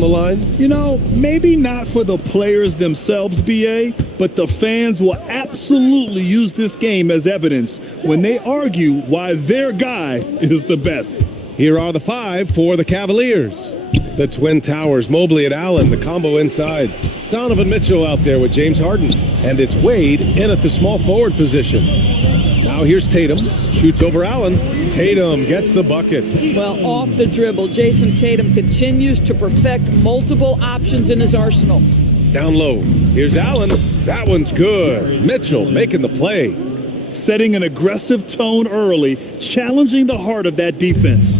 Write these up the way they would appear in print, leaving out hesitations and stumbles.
the line? You know, maybe not for the players themselves, BA, but the fans will absolutely use this game as evidence when they argue why their guy is the best. Here are the 5 for the Cavaliers. The Twin Towers, Mobley and Allen, the combo inside. Donovan Mitchell out there with James Harden. And it's Wade in at the small forward position. Now here's Tatum. Shoots over Allen. Tatum gets the bucket. Well, off the dribble, Jason Tatum continues to perfect multiple options in his arsenal. Down low. Here's Allen. That one's good. Mitchell making the play. Setting an aggressive tone early, challenging the heart of that defense.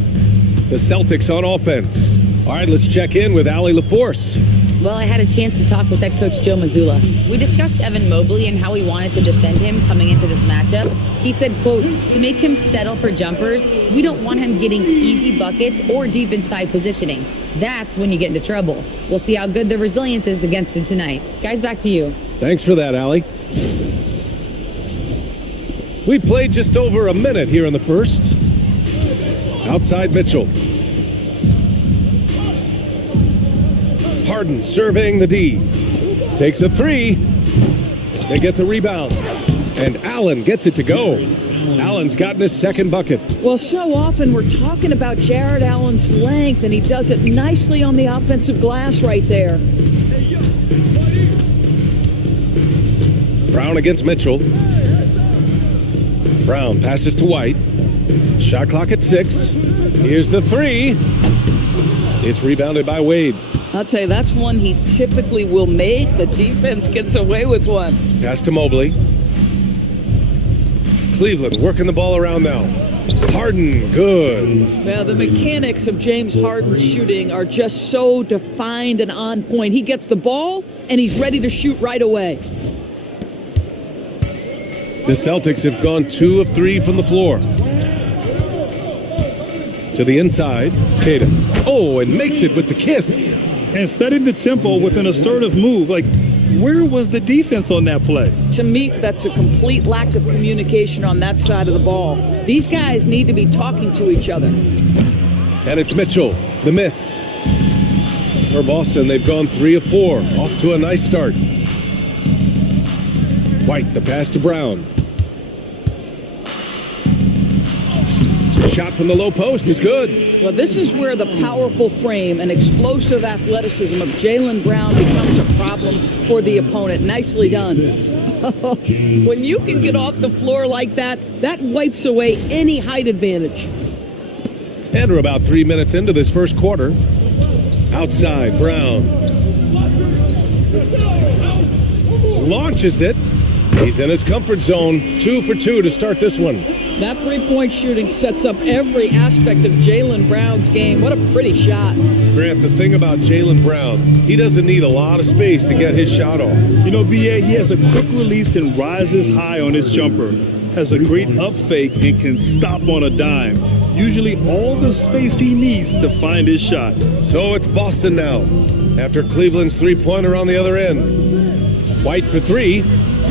The Celtics on offense. All right, let's check in with Allie LaForce. Well, I had a chance to talk with head coach Joe Mazzulla. We discussed Evan Mobley and how we wanted to defend him coming into this matchup. He said, quote, to make him settle for jumpers, we don't want him getting easy buckets or deep inside positioning. That's when you get into trouble. We'll see how good the resilience is against him tonight. Guys, back to you. Thanks for that, Allie. We played just over a minute here in the first. Outside Mitchell. Harden surveying the D. Takes a 3. They get the rebound. And Allen gets it to go. Allen's gotten his second bucket. Well, so often we're talking about Jared Allen's length, and he does it nicely on the offensive glass right there. Brown against Mitchell. Brown passes to White. Shot clock at 6. Here's the 3. It's rebounded by Wade. I'll tell you, that's one he typically will make. The defense gets away with one. Pass to Mobley. Cleveland working the ball around now. Harden, good. Well, the mechanics of James Harden's shooting are just so defined and on point. He gets the ball, and he's ready to shoot right away. The Celtics have gone 2 of 3 from the floor. To the inside, Tatum. Oh, and makes it with the kiss. And setting the tempo with an assertive move. Like, where was the defense on that play? To me, that's a complete lack of communication on that side of the ball. These guys need to be talking to each other. And it's Mitchell, the miss. For Boston, they've gone 3 of 4. Off to a nice start. White, the pass to Brown. Shot from the low post is good. Well, this is where the powerful frame and explosive athleticism of Jaylen Brown becomes a problem for the opponent. Nicely done. When you can get off the floor like that, that wipes away any height advantage. And we're about 3 minutes into this first quarter. Outside, Brown. Launches it. He's in his comfort zone. 2 for 2 to start this one. That three-point shooting sets up every aspect of Jaylen Brown's game. What a pretty shot. Grant, the thing about Jaylen Brown, he doesn't need a lot of space to get his shot off. You know, BA, he has a quick release and rises high on his jumper. Has a great up fake and can stop on a dime. Usually all the space he needs to find his shot. So it's Boston now, after Cleveland's three-pointer on the other end. White for 3,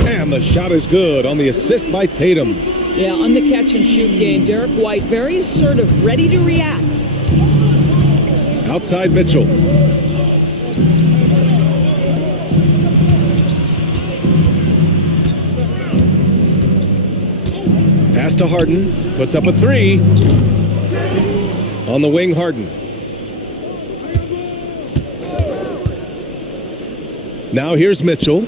and the shot is good on the assist by Tatum. Yeah, on the catch-and-shoot game, Derek White, very assertive, ready to react. Outside Mitchell. Pass to Harden, puts up a 3. On the wing, Harden. Now here's Mitchell.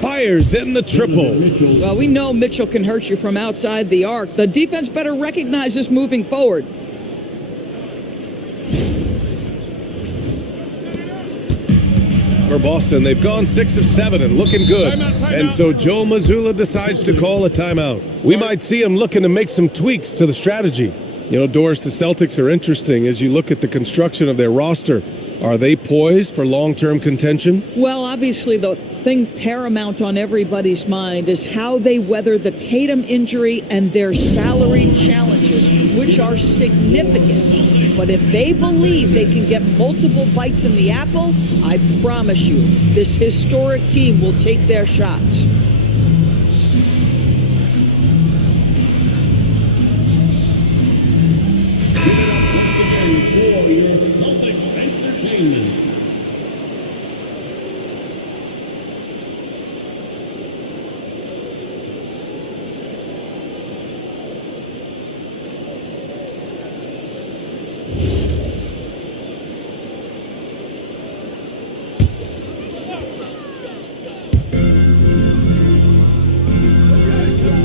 Fires in the triple. Well, we know Mitchell can hurt you from outside the arc. The defense better recognize this moving forward. For Boston, they've gone 6 of 7 and looking good. And so Joe Mazzulla decides to call a timeout. We might see him looking to make some tweaks to the strategy. You know, Doris, the Celtics are interesting as you look at the construction of their roster. Are they poised for long-term contention? Well, obviously, the thing paramount on everybody's mind is how they weather the Tatum injury and their salary challenges, which are significant. But if they believe they can get multiple bites in the apple, I promise you, this historic team will take their shots. For your Celtics Entertainment,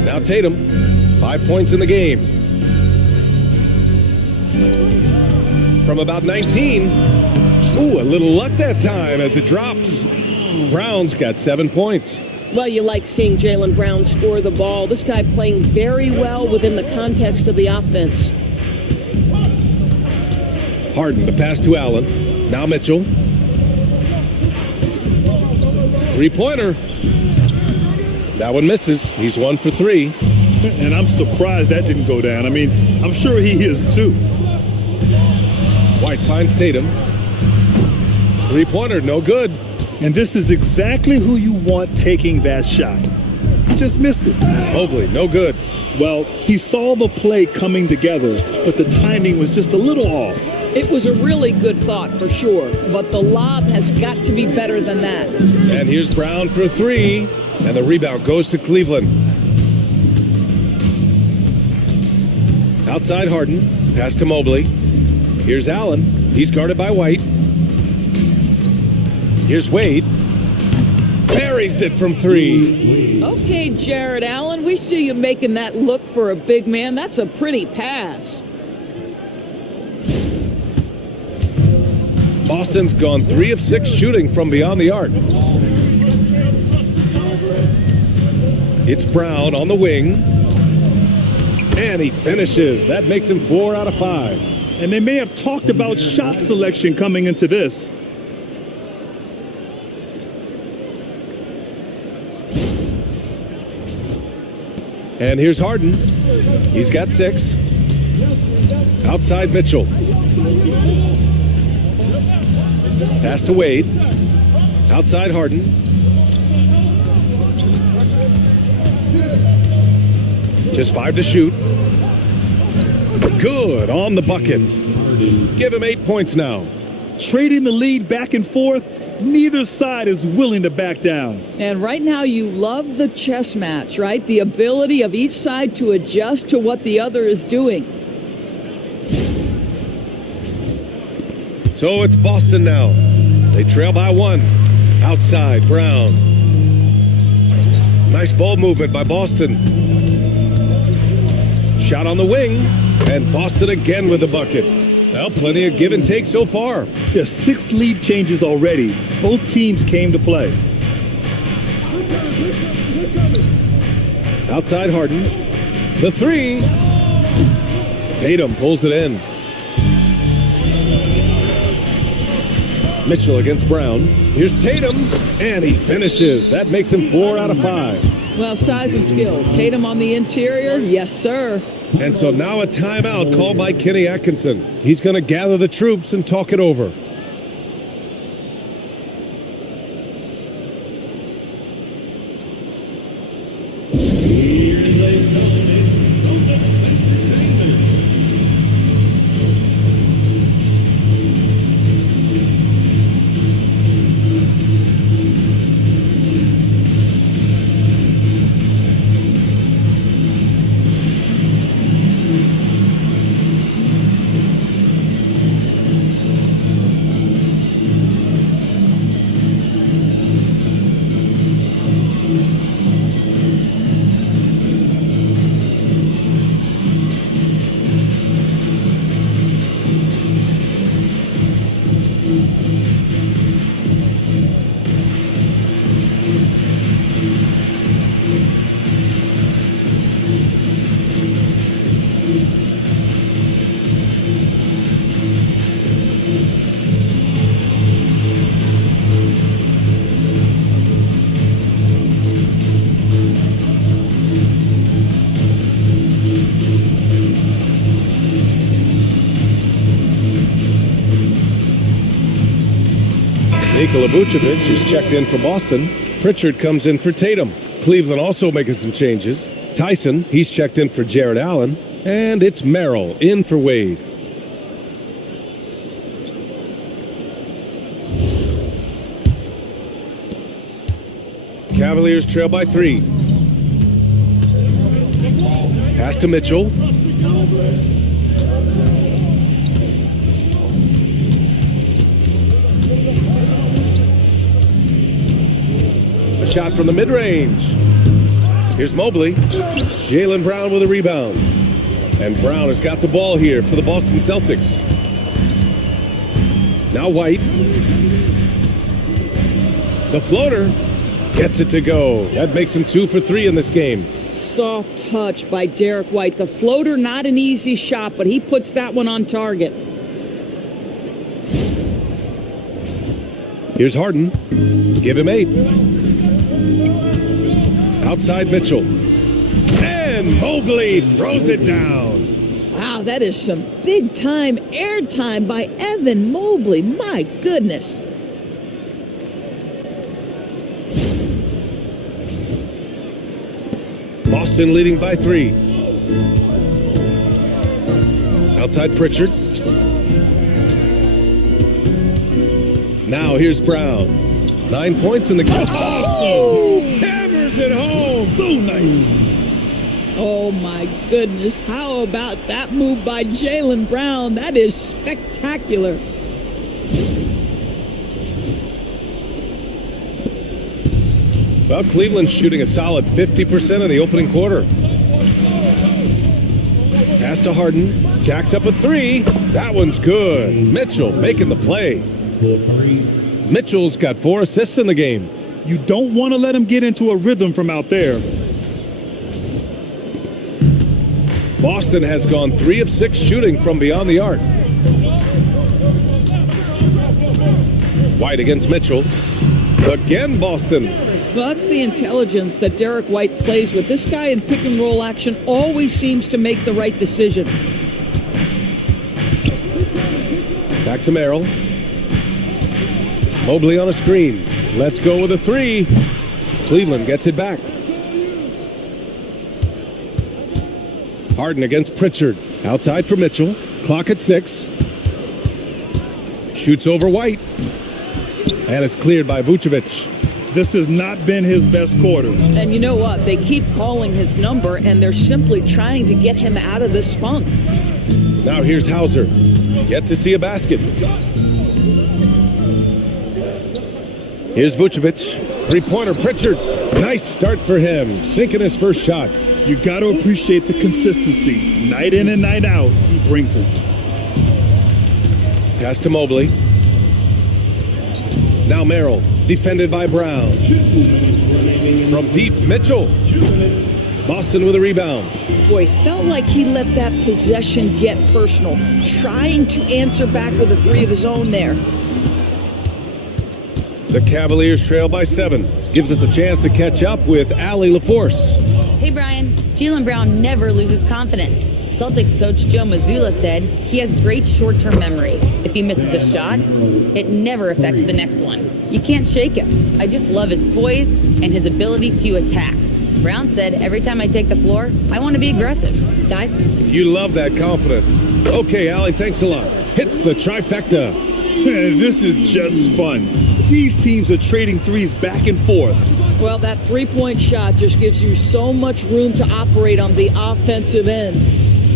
Now Tatum, 5 points in the game. From about 19. Ooh, a little luck that time as it drops. Brown's got 7 points. Well, you like seeing Jaylen Brown score the ball. This guy playing very well within the context of the offense. Harden, the pass to Allen. Now Mitchell. Three-pointer. That one misses. He's 1 for 3. And I'm surprised that didn't go down. I mean, I'm sure he is too. White finds Tatum. Three-pointer, no good. And this is exactly who you want taking that shot. He just missed it. Mobley, no good. Well, he saw the play coming together, but the timing was just a little off. It was a really good thought for sure, but the lob has got to be better than that. And here's Brown for 3. And the rebound goes to Cleveland. Outside Harden. Pass to Mobley. Here's Allen. He's guarded by White. Here's Wade. Buries it from 3. Okay, Jared Allen, we see you making that look for a big man. That's a pretty pass. Boston's gone 3 of 6 shooting from beyond the arc. It's Brown on the wing. And he finishes. That makes him 4 out of 5. And they may have talked about shot selection coming into this. And here's Harden. He's got 6. Outside Mitchell. Pass to Wade. Outside Harden. Just 5 to shoot. Good on the bucket. Give him 8 points now. Trading the lead back and forth, neither side is willing to back down. And right now you love the chess match, right? The ability of each side to adjust to what the other is doing. So it's Boston now. They trail by 1. Outside, Brown. Nice ball movement by Boston. Shot on the wing, and Boston again with the bucket. Well, plenty of give and take so far. There's 6 lead changes already. Both teams came to play. Outside Harden. The 3. Tatum pulls it in. Mitchell against Brown. Here's Tatum, and he finishes. That makes him 4 out of 5. Well, size and skill. Tatum on the interior, yes, sir. And so now a timeout called by Kenny Atkinson. He's going to gather the troops and talk it over. Nikola Vucevic is checked in for Boston. Pritchard comes in for Tatum. Cleveland also making some changes. Tyson, he's checked in for Jared Allen. And it's Merrill in for Wade. Cavaliers trail by 3. Pass to Mitchell. A shot from the mid-range. Here's Mobley. Jaylen Brown with a rebound. And Brown has got the ball here for the Boston Celtics. Now White. The floater gets it to go. That makes him 2 for 3 in this game. Soft touch by Derek White. The floater, not an easy shot, but he puts that one on target. Here's Harden. Give him 8. Outside Mitchell. And Mobley throws it down. Wow, that is some big-time airtime by Evan Mobley. My goodness. Boston leading by 3. Outside Pritchard. Now here's Brown. 9 points in the game. Oh! Hammers it home. So nice. Oh, my goodness. How about that move by Jaylen Brown? That is spectacular. Well, Cleveland's shooting a solid 50% in the opening quarter. Pass to Harden. Jacks up a 3. That one's good. Mitchell making the play. Mitchell's got 4 assists in the game. You don't want to let him get into a rhythm from out there. Boston has gone 3 of 6 shooting from beyond the arc. White against Mitchell. Again, Boston. Well, that's the intelligence that Derek White plays with. This guy in pick and roll action always seems to make the right decision. Back to Merrill. Mobley on a screen. Let's go with a 3. Cleveland gets it back. Harden against Pritchard. Outside for Mitchell. Clock at 6. Shoots over White. And it's cleared by Vucevic. This has not been his best quarter. And you know what? They keep calling his number, and they're simply trying to get him out of this funk. Now here's Hauser. Yet to see a basket. Here's Vucevic. Three-pointer Pritchard. Nice start for him. Sinking his first shot. You got to appreciate the consistency. Night in and night out, he brings it. Pass to Mobley. Now Merrill. Defended by Brown. From deep, Mitchell. Boston with a rebound. Boy, felt like he let that possession get personal, trying to answer back with a 3 of his own there. The Cavaliers trail by 7. Gives us a chance to catch up with Allie LaForce. Hey, Brian. Jaylen Brown never loses confidence. Celtics coach Joe Mazzulla said he has great short-term memory. If he misses a shot, it never affects the next one. You can't shake him. I just love his poise and his ability to attack. Brown said, every time I take the floor, I want to be aggressive. Guys? You love that confidence. Okay, Allie, thanks a lot. Hits the trifecta. This is just fun. These teams are trading threes back and forth. Well, that three-point shot just gives you so much room to operate on the offensive end.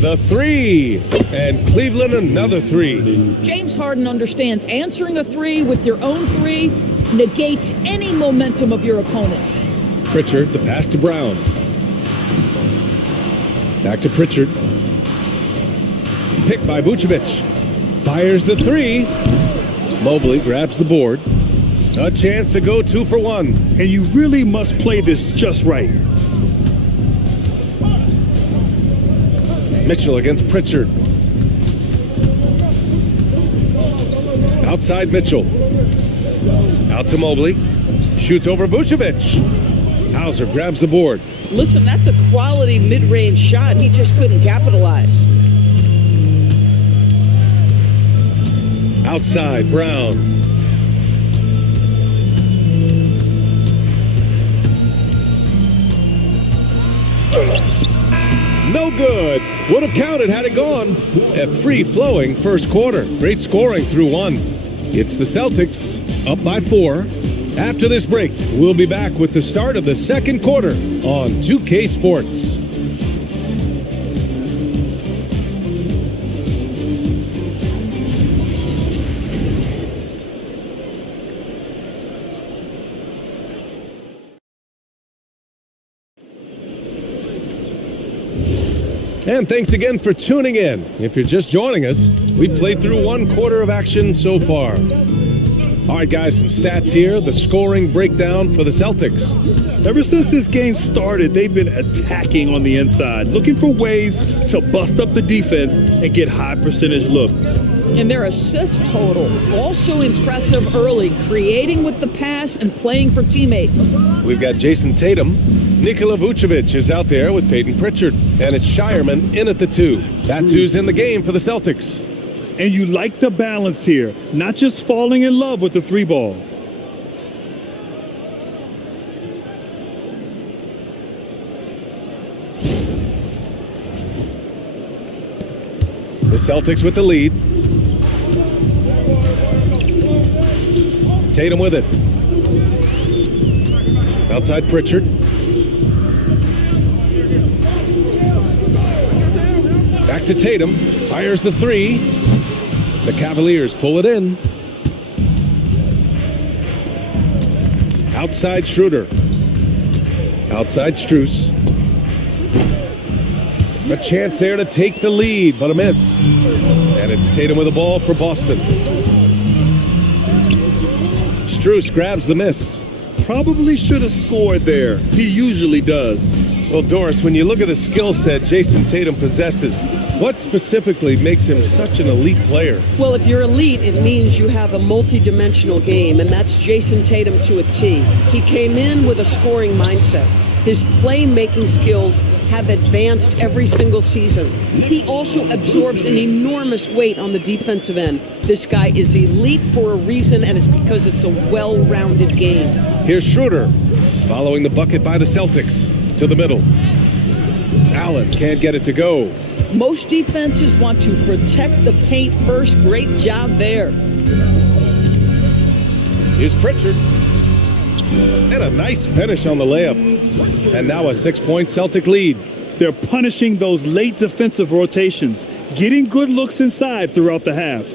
The 3. And Cleveland another 3. James Harden understands answering a 3 with your own 3 negates any momentum of your opponent. Pritchard, the pass to Brown. Back to Pritchard. Picked by Vucevic. Fires the 3. Mobley grabs the board. A chance to go 2 for 1. And you really must play this just right. Mitchell against Pritchard. Outside Mitchell. Out to Mobley. Shoots over Vucevic. Hauser grabs the board. Listen, that's a quality mid-range shot. He just couldn't capitalize. Outside Brown. No good. Would have counted had it gone. A free-flowing first quarter. Great scoring through 1. It's the Celtics up by 4. After this break, we'll be back with the start of the second quarter on 2K Sports. And thanks again for tuning in. If you're just joining us, we played through one quarter of action so far. All right, guys, some stats here. The scoring breakdown for the Celtics. Ever since this game started, they've been attacking on the inside, looking for ways to bust up the defense and get high percentage looks. And their assist total, also impressive early, creating with the pass and playing for teammates. We've got Jason Tatum. Nikola Vucevic is out there with Peyton Pritchard. And it's Shireman in at the 2. That's who's in the game for the Celtics. And you like the balance here, not just falling in love with the 3 ball. The Celtics with the lead. Tatum with it. Outside Pritchard. Back to Tatum. Fires the 3. The Cavaliers pull it in. Outside Schroeder. Outside Strus. A chance there to take the lead, but a miss. And it's Tatum with the ball for Boston. Strus grabs the miss. Probably should have scored there. He usually does. Well, Doris, when you look at the skill set Jason Tatum possesses, what specifically makes him such an elite player? Well, if you're elite, it means you have a multi-dimensional game, and that's Jason Tatum to a T. He came in with a scoring mindset. His playmaking skills have advanced every single season. He also absorbs an enormous weight on the defensive end. This guy is elite for a reason, and it's because it's a well-rounded game. Here's Schroeder, following the bucket by the Celtics, to the middle. Allen can't get it to go. Most defenses want to protect the paint first. Great job there. Here's Pritchard. And a nice finish on the layup. And now a 6-point Celtic lead. They're punishing those late defensive rotations, getting good looks inside throughout the half.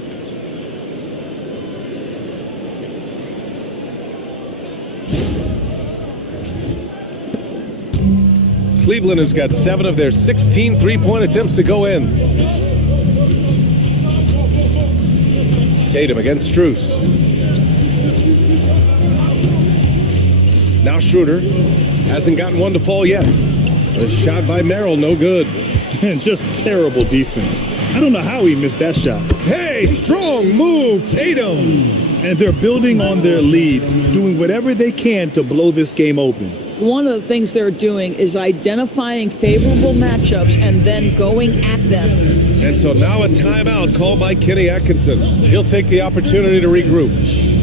Cleveland has got 7 of their 16 three-point attempts to go in. Tatum against Strus. Now Schroeder hasn't gotten one to fall yet. A shot by Merrill, no good. And just terrible defense. I don't know how he missed that shot. Hey, strong move, Tatum. And they're building on their lead, doing whatever they can to blow this game open. One of the things they're doing is identifying favorable matchups and then going at them. And so now a timeout called by Kenny Atkinson. He'll take the opportunity to regroup.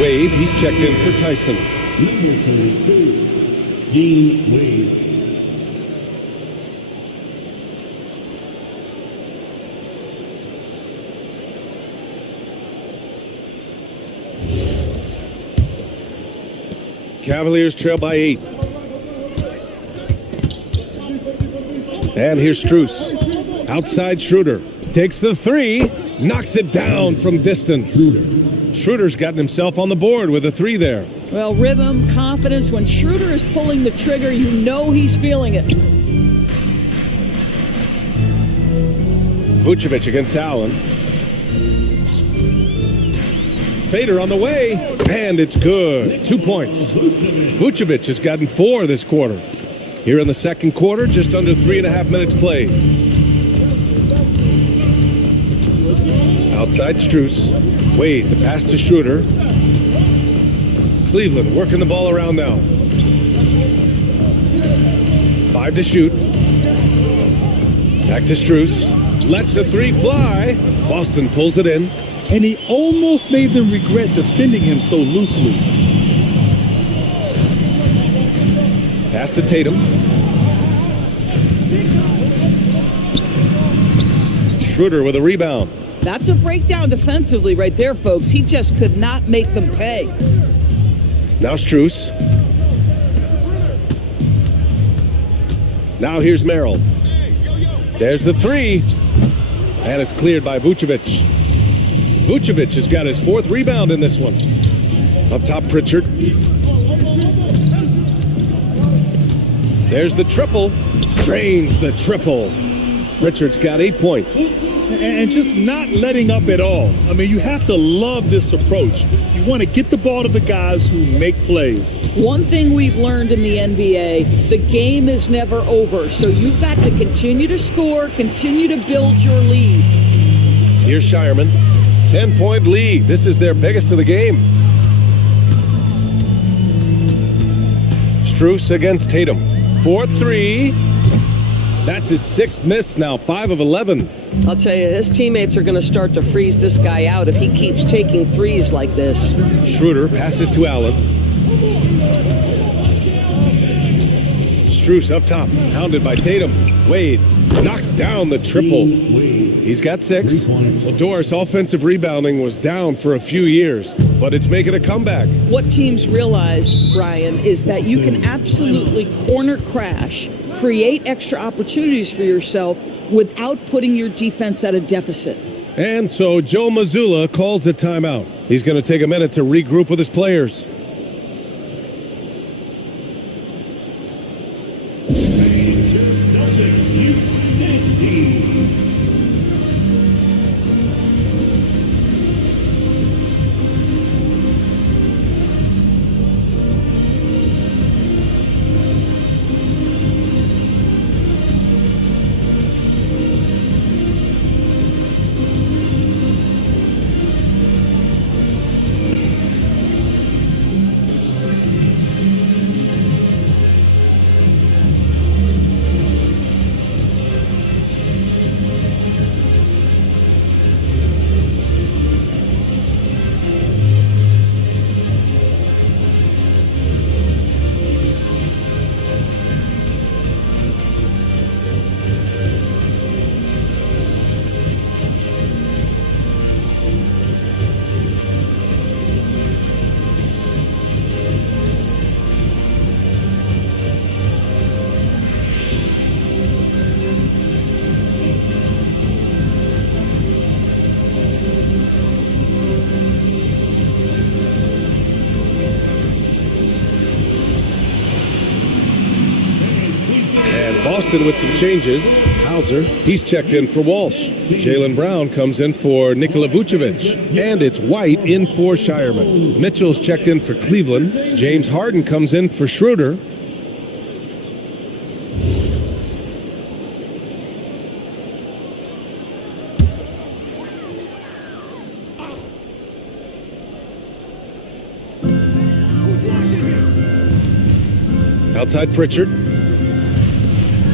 Wade, he's checked in for Tyson. Number 22, Dean Wade. Cavaliers trail by 8. And here's Strus. Outside Schroeder. Takes the 3. knocks it down from distance. Schroeder's gotten himself on the board with a 3 there. Well, rhythm, confidence. When Schroeder is pulling the trigger, you know he's feeling it. Vucevic against Allen. Fader on the way, and it's good. 2 points. Vucevic has gotten 4 this quarter. Here in the second quarter, just under 3.5 minutes played. Outside Strus. Wade, the pass to Schroeder. Cleveland working the ball around now. 5 to shoot. Back to Strus. Lets the 3 fly. Boston pulls it in. And he almost made them regret defending him so loosely. Pass to Tatum. Schroeder with a rebound. That's a breakdown defensively right there, folks. He just could not make them pay. Now Strus. Now here's Merrill. There's the 3. And it's cleared by Vucevic. Vucevic has got his 4th rebound in this one. Up top, Pritchard. There's the triple. Drains the triple. Pritchard's got 8 points. And just not letting up at all. I mean, you have to love this approach. You want to get the ball to the guys who make plays. One thing we've learned in the NBA, the game is never over. So you've got to continue to score, continue to build your lead. Here's Shireman. 10-point lead. This is their biggest of the game. Strus against Tatum. 4-3. That's his 6th miss now. 5 of 11. I'll tell you, his teammates are going to start to freeze this guy out if he keeps taking threes like this. Schroeder passes to Allen. Strus up top. Hounded by Tatum. Wade knocks down the triple. He's got 6. Well, Doris' offensive rebounding was down for a few years, but it's making a comeback. What teams realize, Brian, is that you can absolutely corner crash, create extra opportunities for yourself without putting your defense at a deficit. And so Joe Mazzulla calls the timeout. He's going to take a minute to regroup with his players. Boston with some changes. Hauser, he's checked in for Walsh. Jaylen Brown comes in for Nikola Vucevic. And it's White in for Shireman. Mitchell's checked in for Cleveland. James Harden comes in for Schroeder. Outside Pritchard.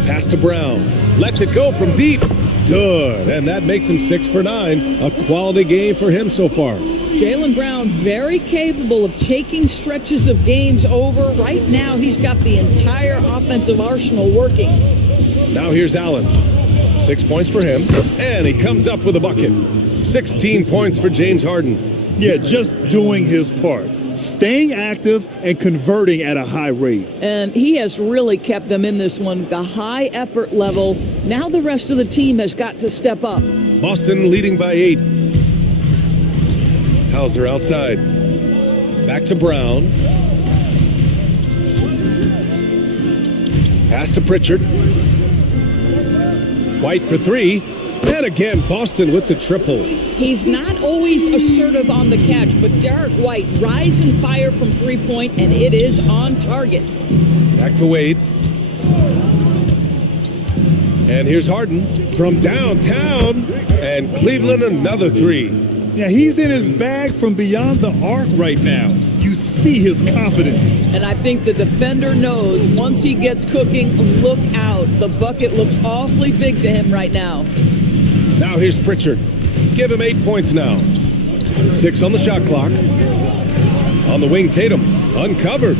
Pass to Brown. Lets it go from deep. Good. And that makes him 6 for 9. A quality game for him so far. Jaylen Brown, very capable of taking stretches of games over. Right now, he's got the entire offensive arsenal working. Now here's Allen. 6 points for him. And he comes up with a bucket. 16 points for James Harden. Yeah, just doing his part. Staying active and converting at a high rate. And he has really kept them in this one. The high effort level. Now the rest of the team has got to step up. Boston leading by 8. Hauser outside. Back to Brown. Pass to Pritchard. White for three. And again, Boston with the triple. He's not always assertive on the catch, but Derek White rise and fire from three-point, and it is on target. Back to Wade. And here's Harden from downtown. And Cleveland another three. Yeah, he's in his bag from beyond the arc right now. You see his confidence. And I think the defender knows once he gets cooking, look out. The bucket looks awfully big to him right now. Now here's Pritchard. Give him 8 points now. 6 on the shot clock. On the wing, Tatum uncovered.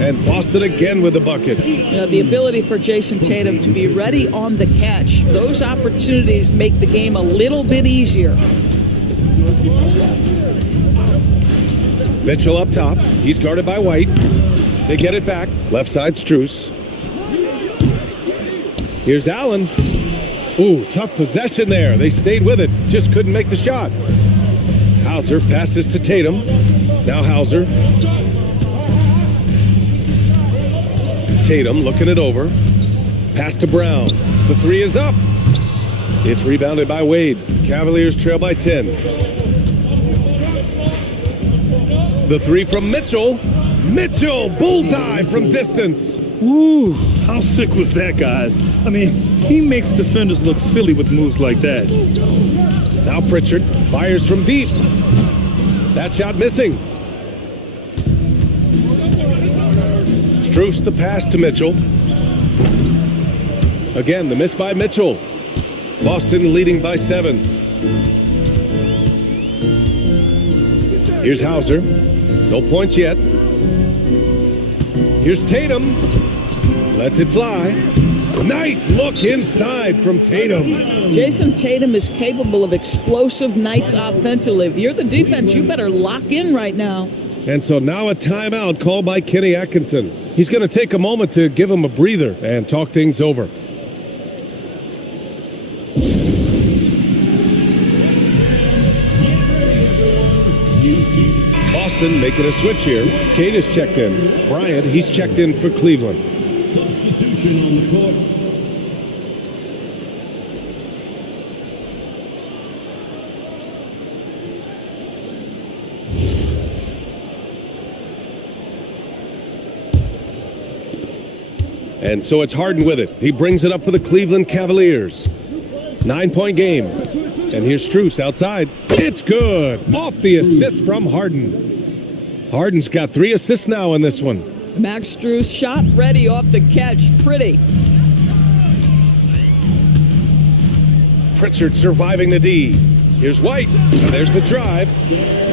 And Boston again with the bucket. You know, the ability for Jason Tatum to be ready on the catch, those opportunities make the game a little bit easier. Mitchell up top. He's guarded by White. They get it back. Left side, Strus. Here's Allen. Ooh, tough possession there. They stayed with it. Just couldn't make the shot. Hauser passes to Tatum. Now Hauser. Tatum looking it over. Pass to Brown. The three is up. It's rebounded by Wade. Cavaliers trail by 10. The three from Mitchell. Mitchell, bullseye from distance. Woo, how sick was that, guys? I mean, he makes defenders look silly with moves like that. Now Pritchard fires from deep. That shot missing. Strus the pass to Mitchell. Again, the miss by Mitchell. Boston leading by 7. Here's Hauser. No points yet. Here's Tatum. Lets it fly. Nice look inside from Tatum. Jason Tatum is capable of explosive nights offensively. If you're the defense, you better lock in right now. And so now a timeout called by Kenny Atkinson. He's going to take a moment to give him a breather and talk things over. Boston making a switch here. Kate is checked in. Bryant, he's checked in for Cleveland. Substitution on the court. And so it's Harden with it. He brings it up for the Cleveland Cavaliers. 9-point game. And here's Strus outside. It's good. Off the assist from Harden. Harden's got 3 assists now in this one. Max Strus shot ready off the catch. Pretty. Pritchard surviving the D. Here's White. There's the drive.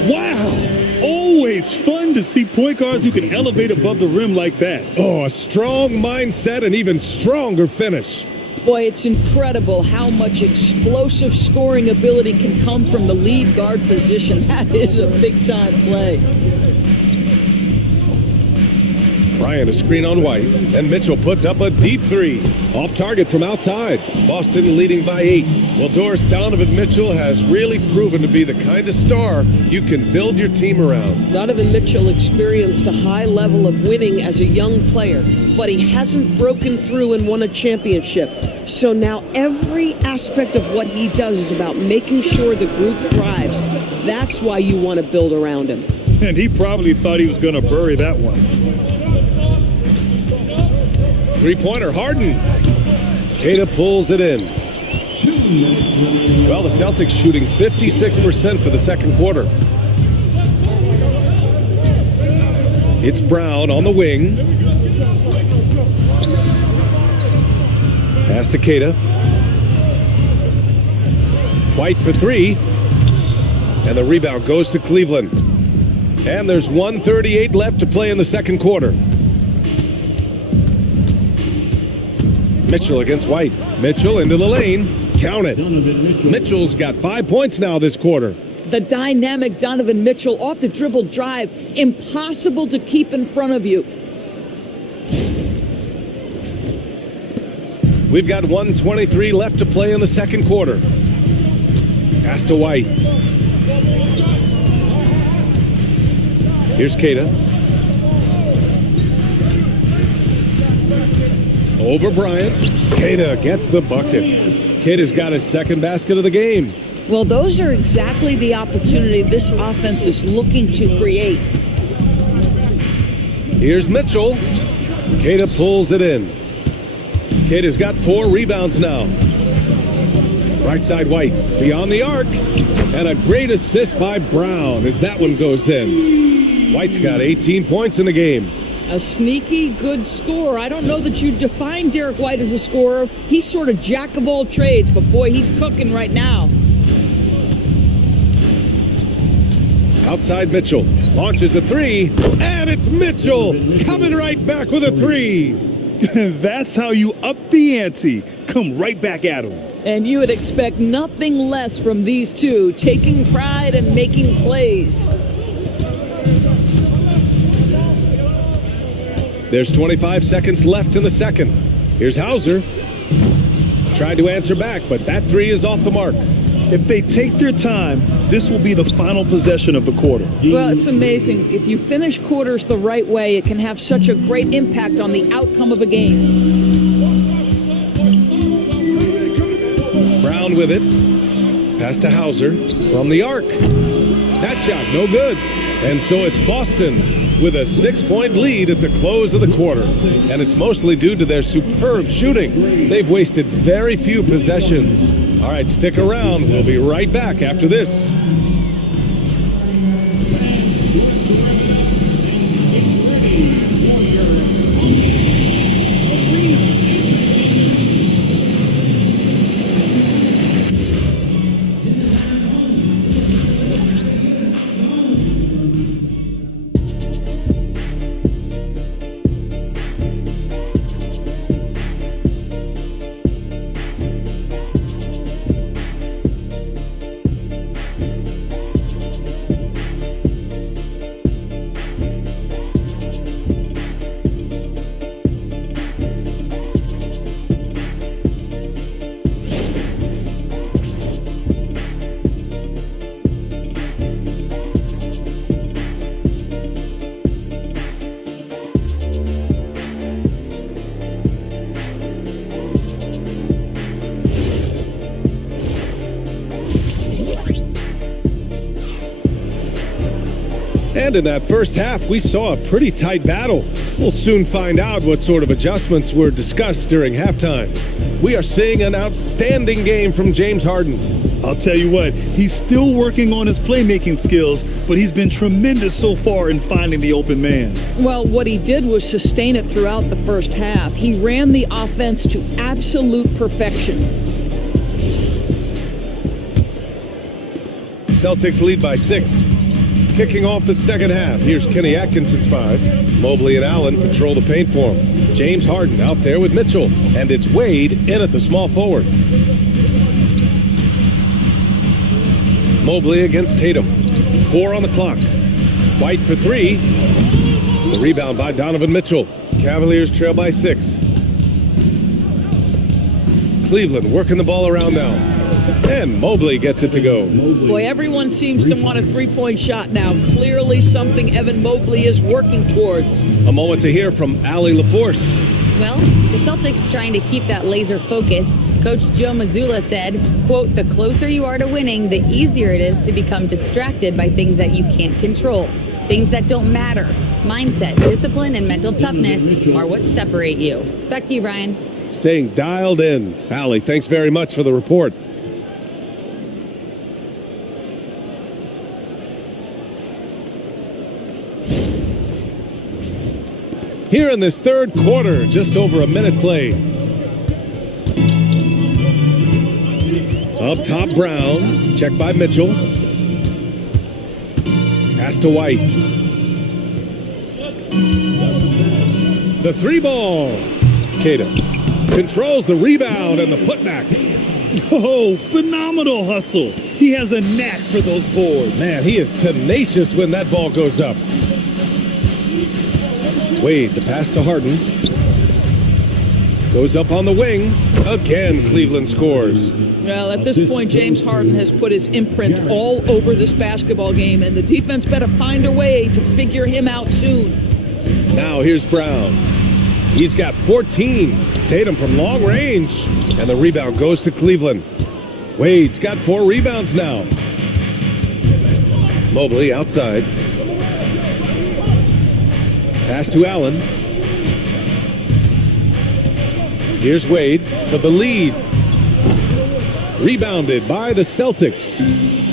Wow! Always fun to see point guards who can elevate above the rim like that. Oh, a strong mindset and even stronger finish. Boy, it's incredible how much explosive scoring ability can come from the lead guard position. That is a big-time play. Bryant a screen on White, and Mitchell puts up a deep 3. Off target from outside. Boston leading by 8. Well, Doris, Donovan Mitchell has really proven to be the kind of star you can build your team around. Donovan Mitchell experienced a high level of winning as a young player, but he hasn't broken through and won a championship. So now every aspect of what he does is about making sure the group thrives. That's why you want to build around him. And he probably thought he was going to bury that one. Three-pointer, Harden. Queta pulls it in. Well, the Celtics shooting 56% for the second quarter. It's Brown on the wing. Pass to Queta. White for 3. And the rebound goes to Cleveland. And there's 1:38 left to play in the second quarter. Mitchell against White. Mitchell into the lane. Count it. Mitchell's got 5 points now this quarter. The dynamic Donovan Mitchell off the dribble drive. Impossible to keep in front of you. We've got 1:23 left to play in the second quarter. Pass to White. Here's Kata. Over Bryant. Kata gets the bucket. Kata's got his second basket of the game. Well, those are exactly the opportunity this offense is looking to create. Here's Mitchell. Kata pulls it in. Kata's got 4 rebounds now. Right side White, beyond the arc. And a great assist by Brown as that one goes in. White's got 18 points in the game. A sneaky good scorer. I don't know that you define Derek White as a scorer. He's sort of jack of all trades, but boy, he's cooking right now. Outside Mitchell, launches a 3, and it's Mitchell coming right back with a 3. That's how you up the ante. Come right back at him. And you would expect nothing less from these two, taking pride and making plays. There's 25 seconds left in the second. Here's Hauser. Tried to answer back, but that 3 is off the mark. If they take their time, this will be the final possession of the quarter. Well, it's amazing. If you finish quarters the right way, it can have such a great impact on the outcome of a game. Brown with it. Pass to Hauser from the arc. That shot, no good. And so it's Boston with a 6-point lead at the close of the quarter. And it's mostly due to their superb shooting. They've wasted very few possessions. All right, stick around. We'll be right back after this. And in that first half, we saw a pretty tight battle. We'll soon find out what sort of adjustments were discussed during halftime. We are seeing an outstanding game from James Harden. I'll tell you what, he's still working on his playmaking skills, but he's been tremendous so far in finding the open man. Well, what he did was sustain it throughout the first half. He ran the offense to absolute perfection. Celtics lead by 6. Kicking off the second half, here's Kenny Atkinson's 5. Mobley and Allen patrol the paint for him. James Harden out there with Mitchell, and it's Wade in at the small forward. Mobley against Tatum. 4 on the clock. White for 3. The rebound by Donovan Mitchell. Cavaliers trail by 6. Cleveland working the ball around now. And Mobley gets it to go. Boy, everyone seems to want a three-point shot now. Clearly something Evan Mobley is working towards. A moment to hear from Allie LaForce. Well, the Celtics trying to keep that laser focus. Coach Joe Mazzulla said, quote, "The closer you are to winning, the easier it is to become distracted by things that you can't control. Things that don't matter. Mindset, discipline, and mental toughness are what separate you." Back to you, Brian. Staying dialed in. Allie, thanks very much for the report. Here in this third quarter, just over a minute played. Up top, Brown. Check by Mitchell. Pass to White. The 3 ball. Kata controls the rebound and the putback. Oh, phenomenal hustle. He has a knack for those boards. Man, he is tenacious when that ball goes up. Wade, the pass to Harden. Goes up on the wing. Again, Cleveland scores. Well, at this point, James Harden has put his imprint all over this basketball game, and the defense better find a way to figure him out soon. Now here's Brown. He's got 14. Tatum from long range. And the rebound goes to Cleveland. Wade's got 4 rebounds now. Mobley outside. Pass to Allen. Here's Wade for the lead. Rebounded by the Celtics.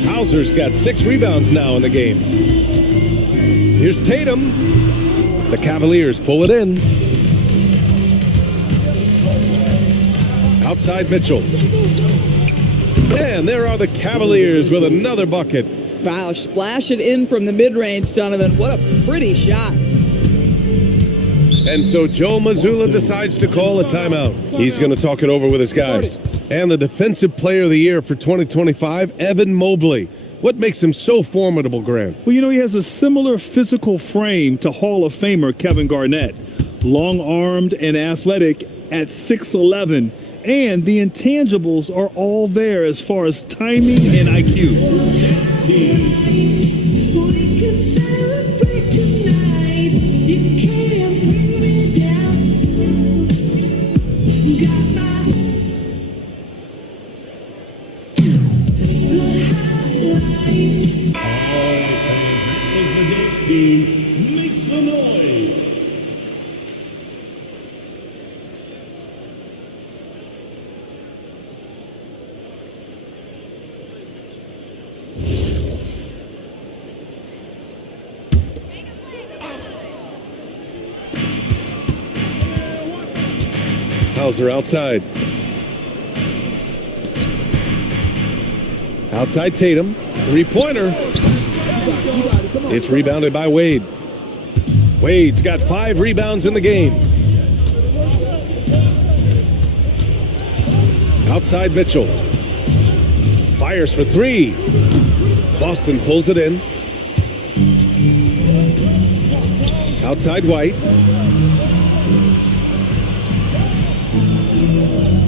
Hauser's got 6 rebounds now in the game. Here's Tatum. The Cavaliers pull it in. Outside Mitchell. And there are the Cavaliers with another bucket. Wow, splash it in from the mid-range, Donovan. What a pretty shot. And so Joe Mazzulla decides to call a timeout. He's going to talk it over with his guys. And the Defensive Player of the Year for 2025, Evan Mobley. What makes him so formidable, Grant? Well, you know, he has a similar physical frame to Hall of Famer Kevin Garnett. Long-armed and athletic at 6'11", and the intangibles are all there as far as timing and IQ. We could celebrate tonight. You can't bring me down. Got my Make some noise. Hauser outside. Outside Tatum. 3-pointer. It's rebounded by Wade. Wade's got 5 rebounds in the game. Outside Mitchell. Fires for 3. Boston pulls it in. Outside White.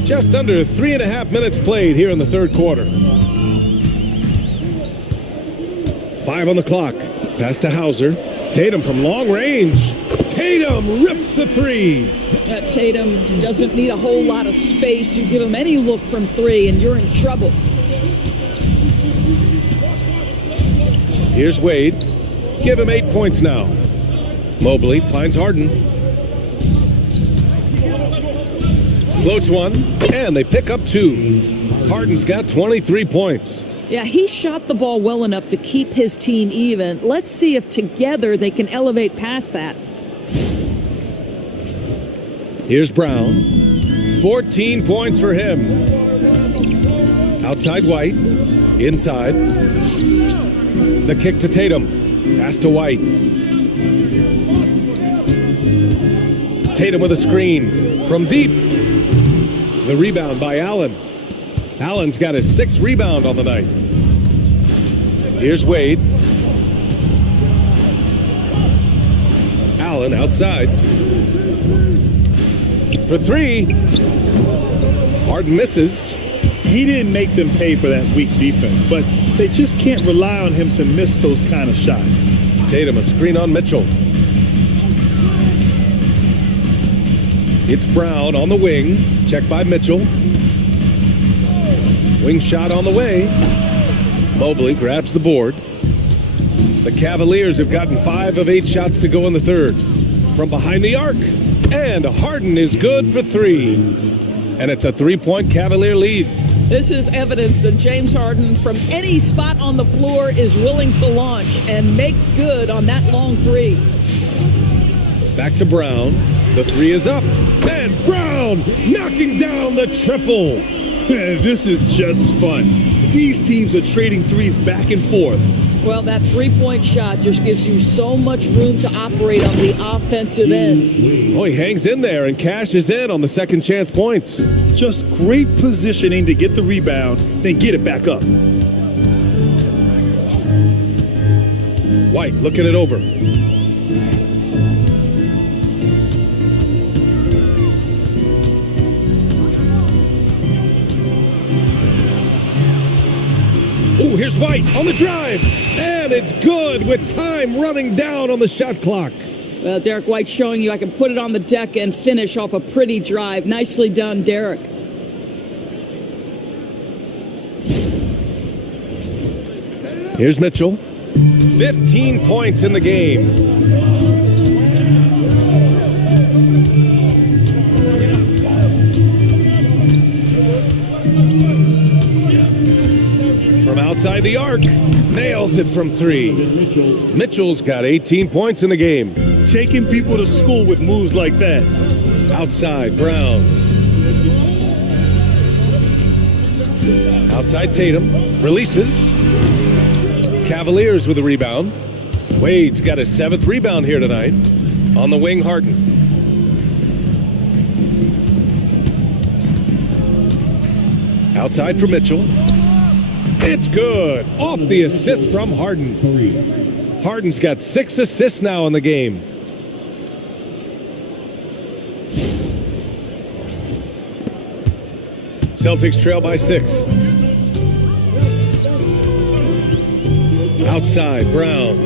Just under 3.5 minutes played here in the third quarter. 5 on the clock. Pass to Hauser. Tatum from long range. Tatum rips the 3. Tatum doesn't need a whole lot of space. You give him any look from 3 and you're in trouble. Here's Wade. Give him 8 points now. Mobley finds Harden. Floats one, and they pick up 2. Harden's got 23 points. Yeah, he shot the ball well enough to keep his team even. Let's see if together they can elevate past that. Here's Brown. 14 points for him. Outside White. Inside. The kick to Tatum. Pass to White. Tatum with a screen from deep. The rebound by Allen. Allen's got his 6th rebound on the night. Here's Wade. Allen outside. For 3. Harden misses. He didn't make them pay for that weak defense, but they just can't rely on him to miss those kind of shots. Tatum a screen on Mitchell. It's Brown on the wing. Checked by Mitchell. Wing shot on the way. Mobley grabs the board. The Cavaliers have gotten 5 of 8 shots to go in the third. From behind the arc. And Harden is good for 3. And it's a 3-point Cavalier lead. This is evidence that James Harden, from any spot on the floor, is willing to launch and makes good on that long 3. Back to Brown. The 3 is up. And Brown knocking down the triple. This is just fun. These teams are trading threes back and forth. Well, that 3-point shot just gives you so much room to operate on the offensive end. Oh, he hangs in there and cashes in on the second chance points. Just great positioning to get the rebound, then get it back up. White looking it over. Oh, here's White on the drive. And it's good with time running down on the shot clock. Well, Derek White showing you I can put it on the deck and finish off a pretty drive. Nicely done, Derek. Here's Mitchell. 15 points in the game. From outside the arc, nails it from 3. Mitchell's got 18 points in the game. Taking people to school with moves like that. Outside, Brown. Outside Tatum, releases. Cavaliers with a rebound. Wade's got his 7th rebound here tonight. On the wing, Harden. Outside for Mitchell. It's good. Off the assist from Harden. Harden's got 6 assists now in the game. Celtics trail by 6. Outside, Brown.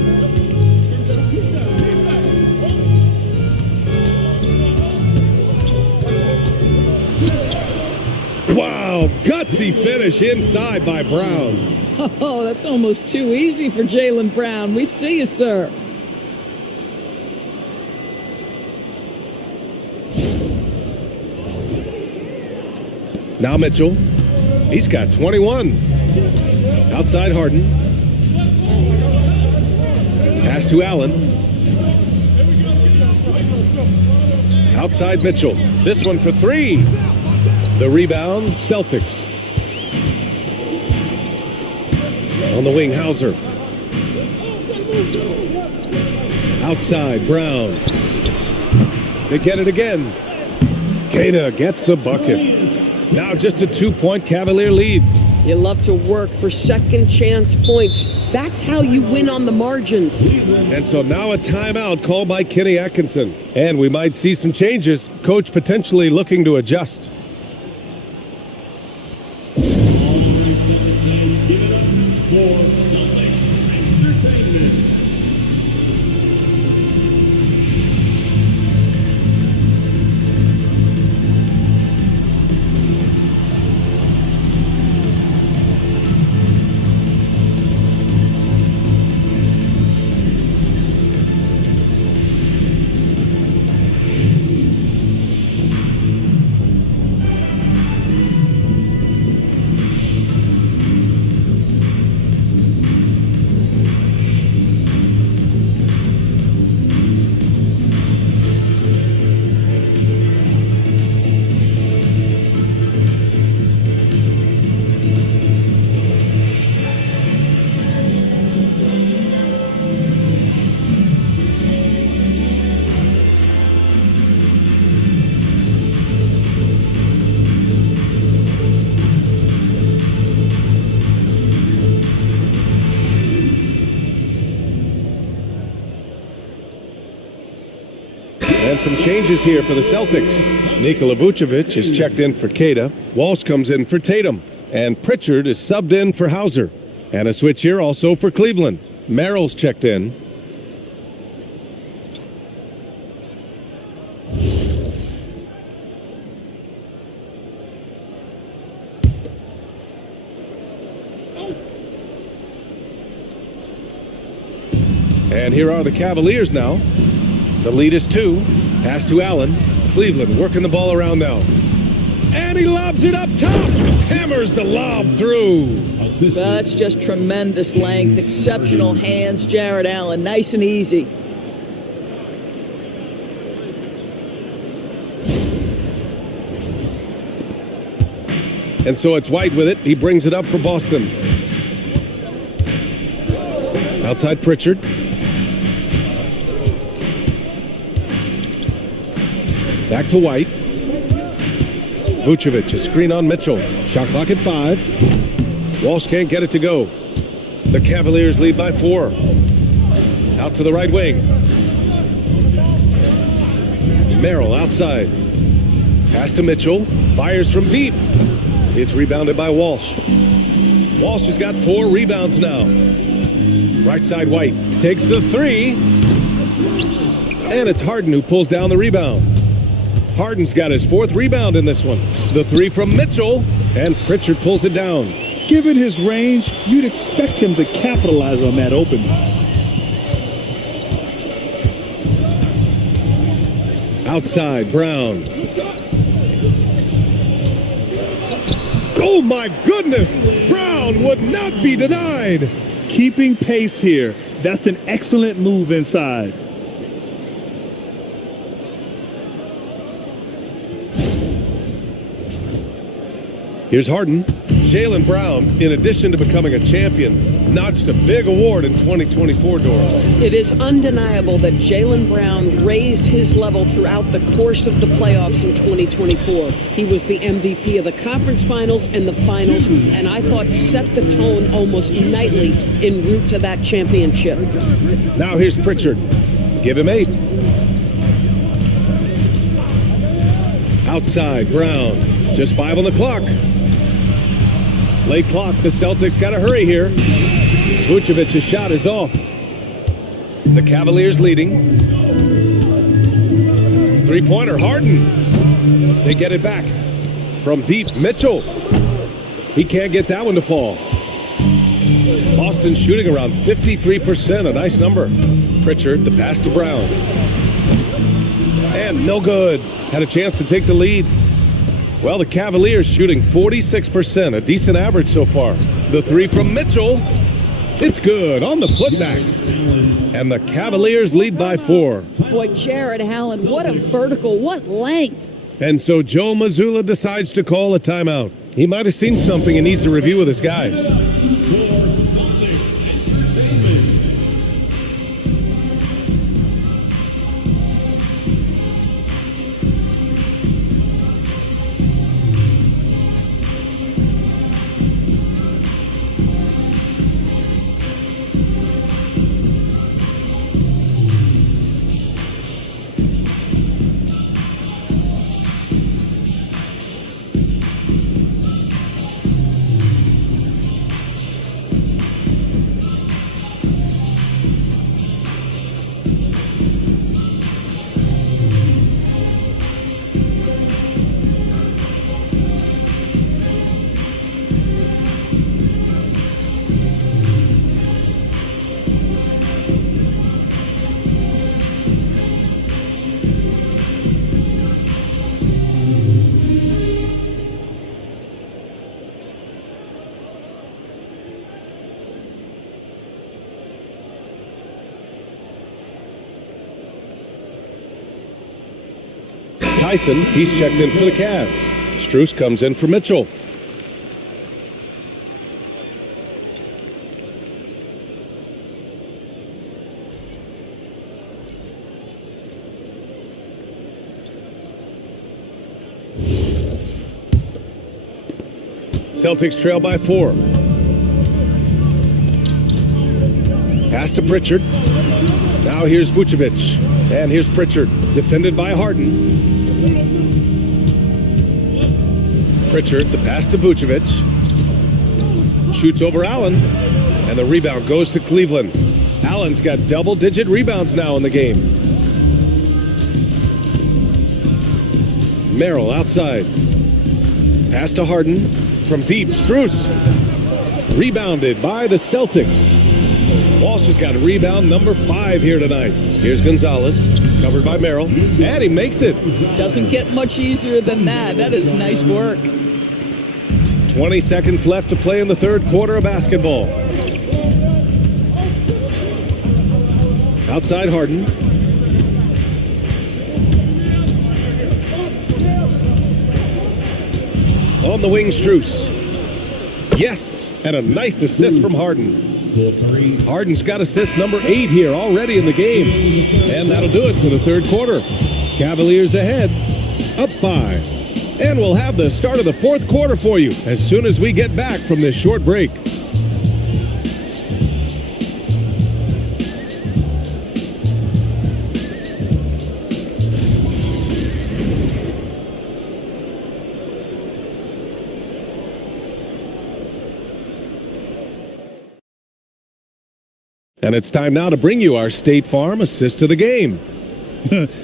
Wow, gutsy finish inside by Brown. Oh, that's almost too easy for Jaylen Brown. We see you, sir. Now Mitchell. He's got 21. Outside Harden. Pass to Allen. Outside Mitchell. This one for 3. The rebound, Celtics. On the wing, Hauser. Outside, Brown. They get it again. Queta gets the bucket. Now just a 2-point Cavalier lead. You love to work for second chance points. That's how you win on the margins. And so now a timeout called by Kenny Atkinson. And we might see some changes. Coach potentially looking to adjust. And some changes here for the Celtics. Nikola Vucevic is checked in for Queta. Walsh comes in for Tatum. And Pritchard is subbed in for Hauser. And a switch here also for Cleveland. Merrill's checked in. And here are the Cavaliers now. The lead is 2. Pass to Allen. Cleveland working the ball around now. And he lobs it up top. Hammers the lob through. That's just tremendous length, exceptional hands, Jared Allen. Nice and easy. And so it's White with it. He brings it up for Boston. Outside Pritchard. Back to White. Vucevic, a screen on Mitchell. Shot clock at 5. Walsh can't get it to go. The Cavaliers lead by 4. Out to the right wing. Merrill outside. Pass to Mitchell. Fires from deep. It's rebounded by Walsh. Walsh has got 4 rebounds now. Right side White takes the 3. And it's Harden who pulls down the rebound. Harden's got his 4th rebound in this one. The 3 from Mitchell, and Pritchard pulls it down. Given his range, you'd expect him to capitalize on that open. Outside, Brown. Oh my goodness! Brown would not be denied! Keeping pace here. That's an excellent move inside. Here's Harden. Jaylen Brown, in addition to becoming a champion, notched a big award in 2024, Doris. It is undeniable that Jaylen Brown raised his level throughout the course of the playoffs in 2024. He was the MVP of the conference finals and the finals, and I thought set the tone almost nightly en route to that championship. Now here's Pritchard. Give him 8. Outside, Brown. Just 5 on the clock. Late clock, the Celtics got to hurry here. Vucevic's shot is off. The Cavaliers leading. 3-pointer, Harden. They get it back. From deep, Mitchell. He can't get that one to fall. Boston shooting around 53%, a nice number. Pritchard, the pass to Brown. And no good. Had a chance to take the lead. Well, the Cavaliers shooting 46%, a decent average so far. The 3 from Mitchell. It's good on the putback. And the Cavaliers lead by 4. Boy, Jared Allen, what a vertical, what length. And so Joe Mazzulla decides to call a timeout. He might have seen something and needs to review with his guys. Tyson, he's checked in for the Cavs. Strus comes in for Mitchell. Celtics trail by 4. Pass to Pritchard. Now here's Vucevic. And here's Pritchard, defended by Harden. Pritchard, the pass to Vucevic. Shoots over Allen. And the rebound goes to Cleveland. Allen's got double-digit rebounds now in the game. Merrill outside. Pass to Harden. From deep, Strus. Rebounded by the Celtics. Walsh has got rebound number 5 here tonight. Here's Gonzalez, covered by Merrill, and he makes it. Doesn't get much easier than that. That is nice work. 20 seconds left to play in the third quarter of basketball. Outside Harden. On the wing, Strus. Yes, and a nice assist from Harden. Harden's got assist number 8 here already in the game. And that'll do it for the third quarter. Cavaliers ahead, up 5. And we'll have the start of the fourth quarter for you as soon as we get back from this short break. And it's time now to bring you our State Farm assist of the game.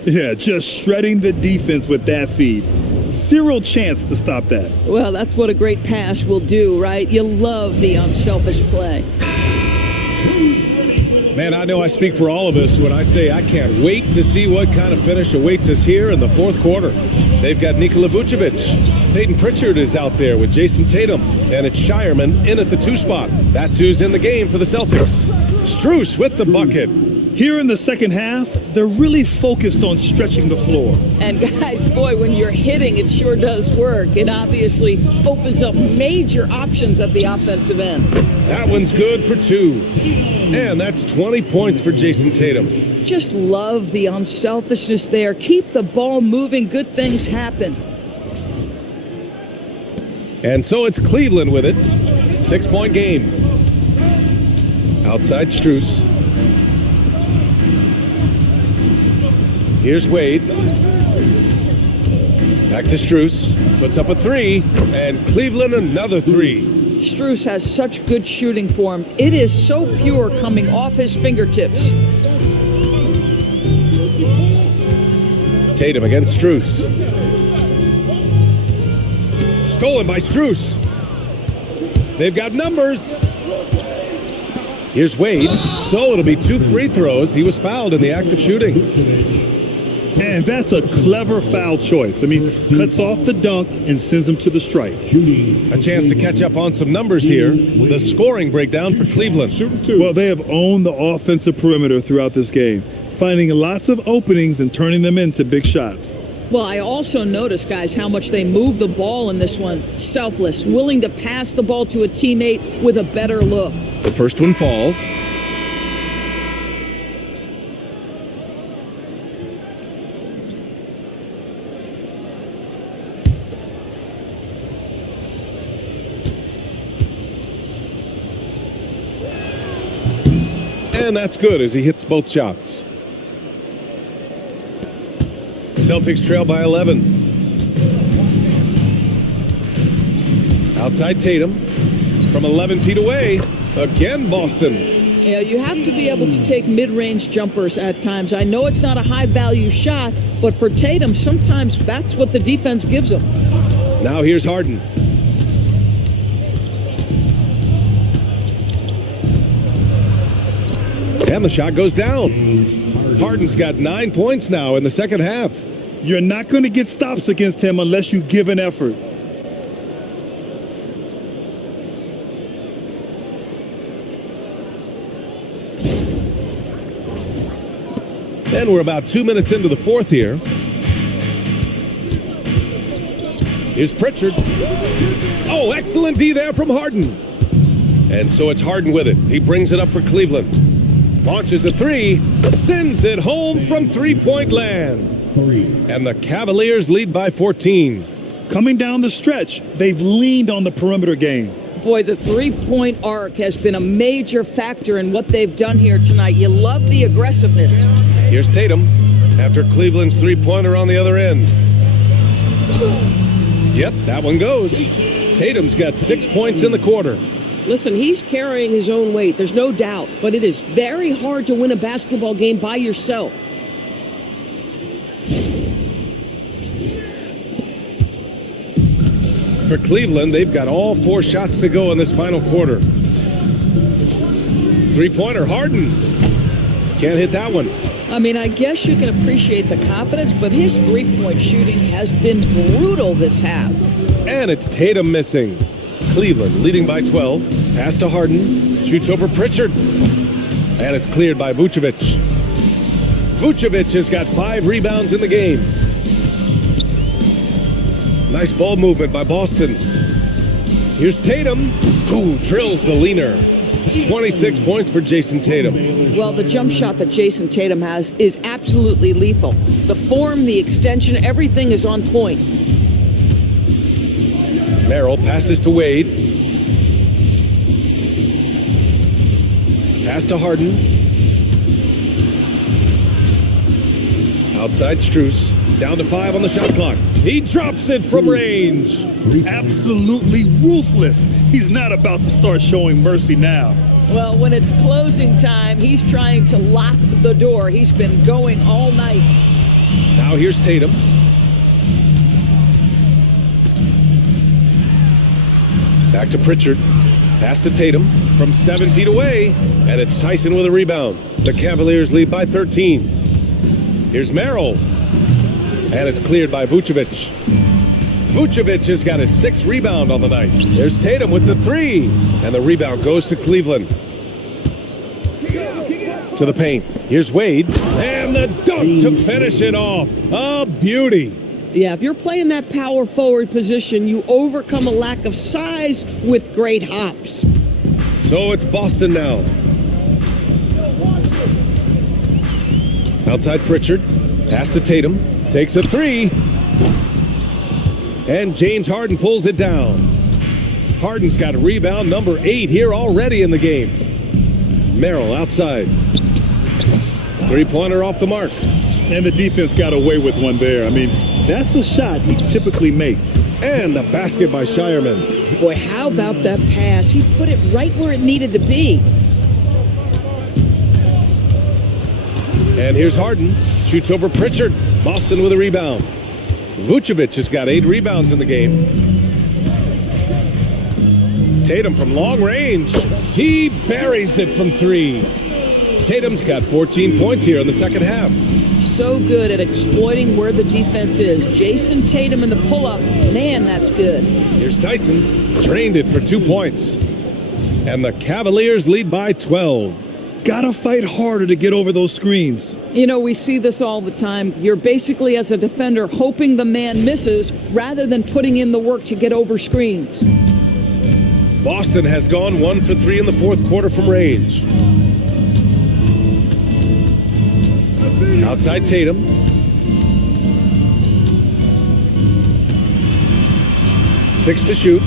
Yeah, just shredding the defense with that feed. Zero chance to stop that. Well, that's what a great pass will do, right? You love the unselfish play. Man, I know I speak for all of us when I say I can't wait to see what kind of finish awaits us here in the fourth quarter. They've got Nikola Vucevic. Peyton Pritchard is out there with Jason Tatum. And it's Shireman in at the 2 spot. That's who's in the game for the Celtics. Strus with the bucket. Here in the second half, they're really focused on stretching the floor. And guys, boy, when you're hitting, it sure does work. It obviously opens up major options at the offensive end. That one's good for 2. And that's 20 points for Jason Tatum. Just love the unselfishness there. Keep the ball moving. Good things happen. And so it's Cleveland with it. 6-point game. Outside Strus. Here's Wade. Back to Strus. Puts up a 3. And Cleveland another 3. Strus has such good shooting form. It is so pure coming off his fingertips. Tatum against Strus. Stolen by Strus. They've got numbers. Here's Wade. So it'll be 2 free throws. He was fouled in the act of shooting. And that's a clever foul choice. I mean, cuts off the dunk and sends him to the stripe. A chance to catch up on some numbers here. The scoring breakdown for Cleveland. Well, they have owned the offensive perimeter throughout this game, finding lots of openings and turning them into big shots. Well, I also noticed, guys, how much they move the ball in this one. Selfless, willing to pass the ball to a teammate with a better look. The first one falls. And that's good as he hits both shots. Celtics trail by 11. Outside Tatum. From 11 feet away. Again, Boston. Yeah, you have to be able to take mid-range jumpers at times. I know it's not a high-value shot, but for Tatum, sometimes that's what the defense gives him. Now here's Harden. And the shot goes down. Harden's got 9 points now in the second half. You're not going to get stops against him unless you give an effort. And we're about 2 minutes into the fourth here. Here's Pritchard. Oh, excellent D there from Harden. And so it's Harden with it. He brings it up for Cleveland. Launches a 3, sends it home from three-point land. And the Cavaliers lead by 14. Coming down the stretch, they've leaned on the perimeter game. Boy, the three-point arc has been a major factor in what they've done here tonight. You love the aggressiveness. Here's Tatum after Cleveland's three-pointer on the other end. Yep, that one goes. Tatum's got 6 points in the quarter. Listen, he's carrying his own weight, there's no doubt, but it is very hard to win a basketball game by yourself. For Cleveland, they've got all 4 shots to go in this final quarter. Three-pointer, Harden. Can't hit that one. I mean, I guess you can appreciate the confidence, but his three-point shooting has been brutal this half. And it's Tatum missing. Cleveland leading by 12. Pass to Harden. Shoots over Pritchard. And it's cleared by Vucevic. Vucevic has got 5 rebounds in the game. Nice ball movement by Boston. Here's Tatum. Ooh, drills the leaner. 26 points for Jason Tatum. Well, the jump shot that Jason Tatum has is absolutely lethal. The form, the extension, everything is on point. Merrill passes to Wade. Pass to Harden. Outside Strus. Down to 5 on the shot clock. He drops it from range. Absolutely ruthless. He's not about to start showing mercy now. Well, when it's closing time, he's trying to lock the door. He's been going all night. Now here's Tatum. Back to Pritchard. Pass to Tatum from 7 feet away. And it's Tyson with a rebound. The Cavaliers lead by 13. Here's Merrill. And it's cleared by Vucevic. Vucevic has got his 6th rebound on the night. There's Tatum with the 3. And the rebound goes to Cleveland. To the paint. Here's Wade. And the dunk to finish it off. A beauty. Yeah, if you're playing that power forward position, you overcome a lack of size with great hops. So it's Boston now. Outside Pritchard. Pass to Tatum. Takes a 3. And James Harden pulls it down. Harden's got rebound number 8 here already in the game. Merrill outside. 3-pointer off the mark. And the defense got away with one there. I mean, that's a shot he typically makes. And the basket by Shireman. Boy, how about that pass? He put it right where it needed to be. And here's Harden. Shoots over Pritchard. Boston with a rebound. Vucevic has got 8 rebounds in the game. Tatum from long range. He buries it from 3. Tatum's got 14 points here in the second half. So good at exploiting where the defense is. Jason Tatum in the pull-up. Man, that's good. Here's Tyson. Drained it for 2 points. And the Cavaliers lead by 12. Gotta fight harder to get over those screens. You know, we see this all the time. You're basically, as a defender, hoping the man misses rather than putting in the work to get over screens. Boston has gone 1 for 3 in the fourth quarter from range. Outside Tatum. Six to shoot.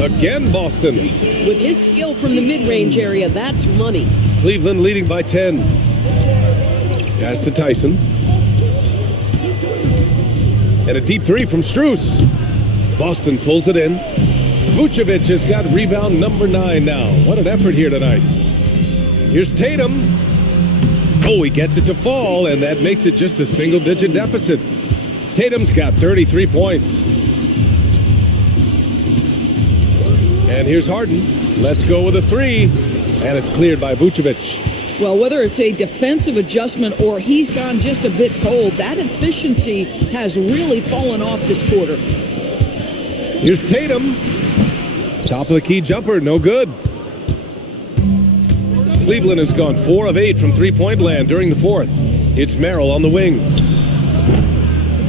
Again, Boston. With his skill from the mid-range area, that's money. Cleveland leading by 10. Pass to Tyson. And a deep 3 from Strus. Boston pulls it in. Vucevic has got rebound number 9 now. What an effort here tonight. Here's Tatum. Oh, he gets it to fall, and that makes it just a single-digit deficit. Tatum's got 33 points. And here's Harden. Let's go with a 3. And it's cleared by Vucevic. Well, whether it's a defensive adjustment or he's gone just a bit cold, that efficiency has really fallen off this quarter. Here's Tatum. Top of the key jumper, no good. Cleveland has gone 4 of 8 from three-point land during the fourth. It's Merrill on the wing.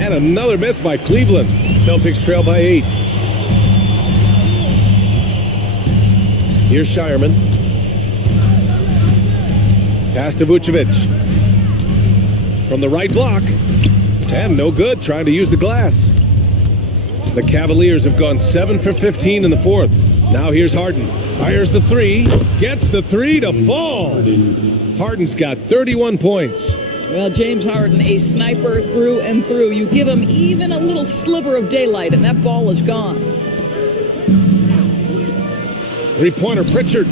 And another miss by Cleveland. Celtics trail by 8. Here's Shireman. Pass to Vucevic. From the right block. And no good, trying to use the glass. The Cavaliers have gone 7 for 15 in the fourth. Now here's Harden. Fires the 3. Gets the 3 to fall. Harden's got 31 points. Well, James Harden, a sniper through and through. You give him even a little sliver of daylight, and that ball is gone. Three-pointer Pritchard.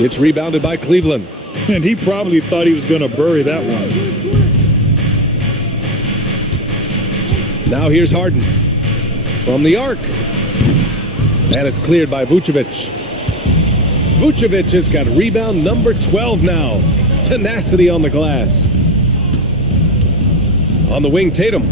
It's rebounded by Cleveland. And he probably thought he was going to bury that one. Now here's Harden. From the arc. And it's cleared by Vucevic. Vucevic has got rebound number 12 now. Tenacity on the glass. On the wing, Tatum.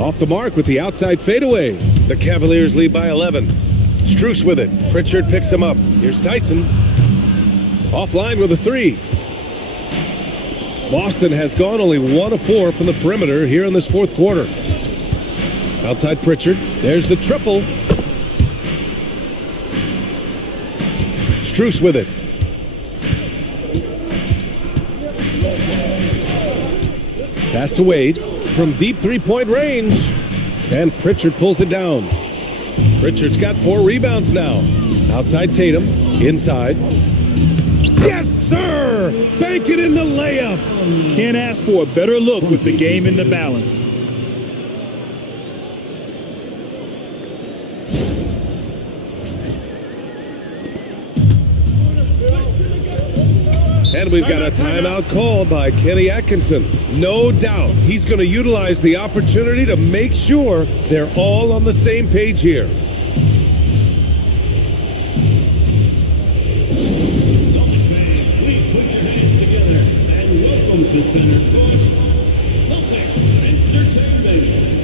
Off the mark with the outside fadeaway. The Cavaliers lead by 11. Strus with it. Pritchard picks him up. Here's Tyson. Offline with a 3. Boston has gone only 1 of 4 from the perimeter here in this fourth quarter. Outside Pritchard. There's the triple. Strus with it. Pass to Wade from deep three-point range. And Pritchard pulls it down. Pritchard's got 4 rebounds now. Outside Tatum. Inside. Yes, sir! Bank it in the layup. Can't ask for a better look with the game in the balance. And we've got a timeout called by Kenny Atkinson. No doubt he's going to utilize the opportunity to make sure they're all on the same page here. Please put your hands together and welcome to center court, Celtics Entertainment.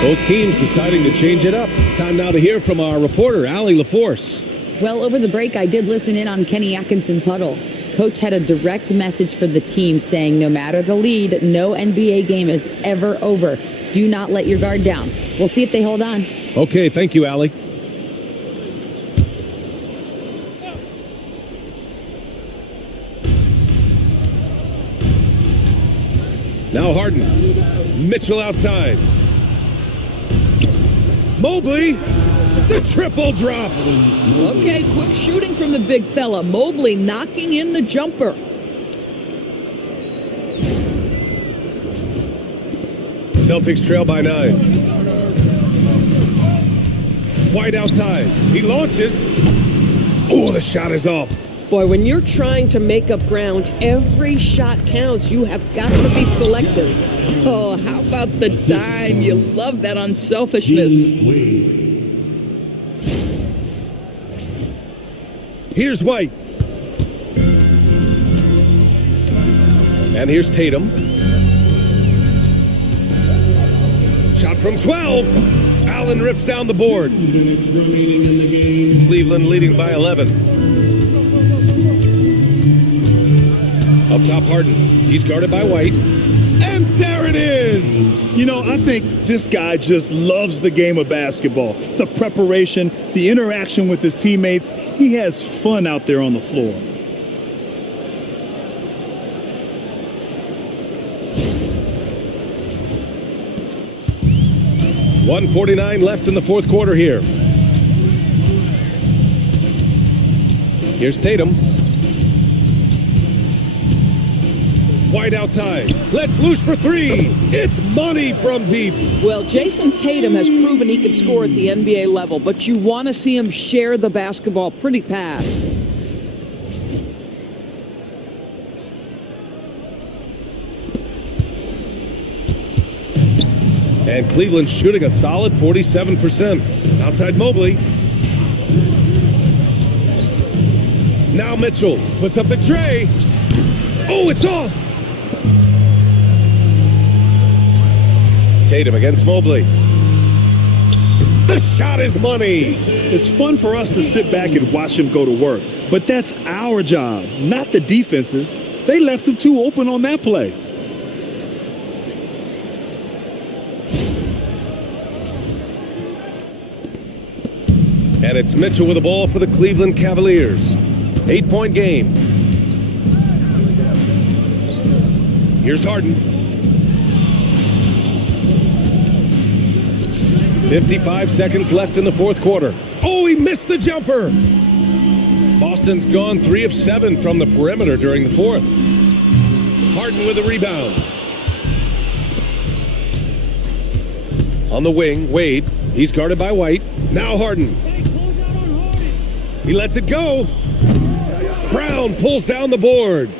Both teams deciding to change it up. Time now to hear from our reporter, Allie LaForce. Well, over the break, I did listen in on Kenny Atkinson's huddle. Coach had a direct message for the team saying no matter the lead, no NBA game is ever over. Do not let your guard down. We'll see if they hold on. Okay, thank you, Allie. Now Harden. Mitchell outside. Mobley. The triple drops. Okay, quick shooting from the big fella. Mobley knocking in the jumper. Celtics trail by 9. White outside. He launches. Oh, the shot is off. Boy, when you're trying to make up ground, every shot counts. You have got to be selective. Oh, how about the dime? You love that unselfishness. Here's White. And here's Tatum. Shot from 12. Allen rips down the board. Cleveland leading by 11. Up top, Harden. He's guarded by White. And there it is! You know, I think this guy just loves the game of basketball. The preparation, the interaction with his teammates. He has fun out there on the floor. .149 left in the fourth quarter here. Here's Tatum. White outside. Let's loose for three. It's money from deep. Well, Jason Tatum has proven he can score at the NBA level, but you want to see him share the basketball pretty fast. And Cleveland shooting a solid 47%. Outside Mobley. Now Mitchell puts up the tray. Oh, it's off. Tatum against Mobley. The shot is money. It's fun for us to sit back and watch him go to work, but that's our job, not the defense's. They left him too open on that play. And it's Mitchell with the ball for the Cleveland Cavaliers. 8-point game. Here's Harden. 55 seconds left in the fourth quarter. Oh, he missed the jumper. Boston's gone 3 of 7 from the perimeter during the fourth. Harden with a rebound. On the wing, Wade. He's guarded by White. Now Harden. He lets it go. Brown pulls down the board.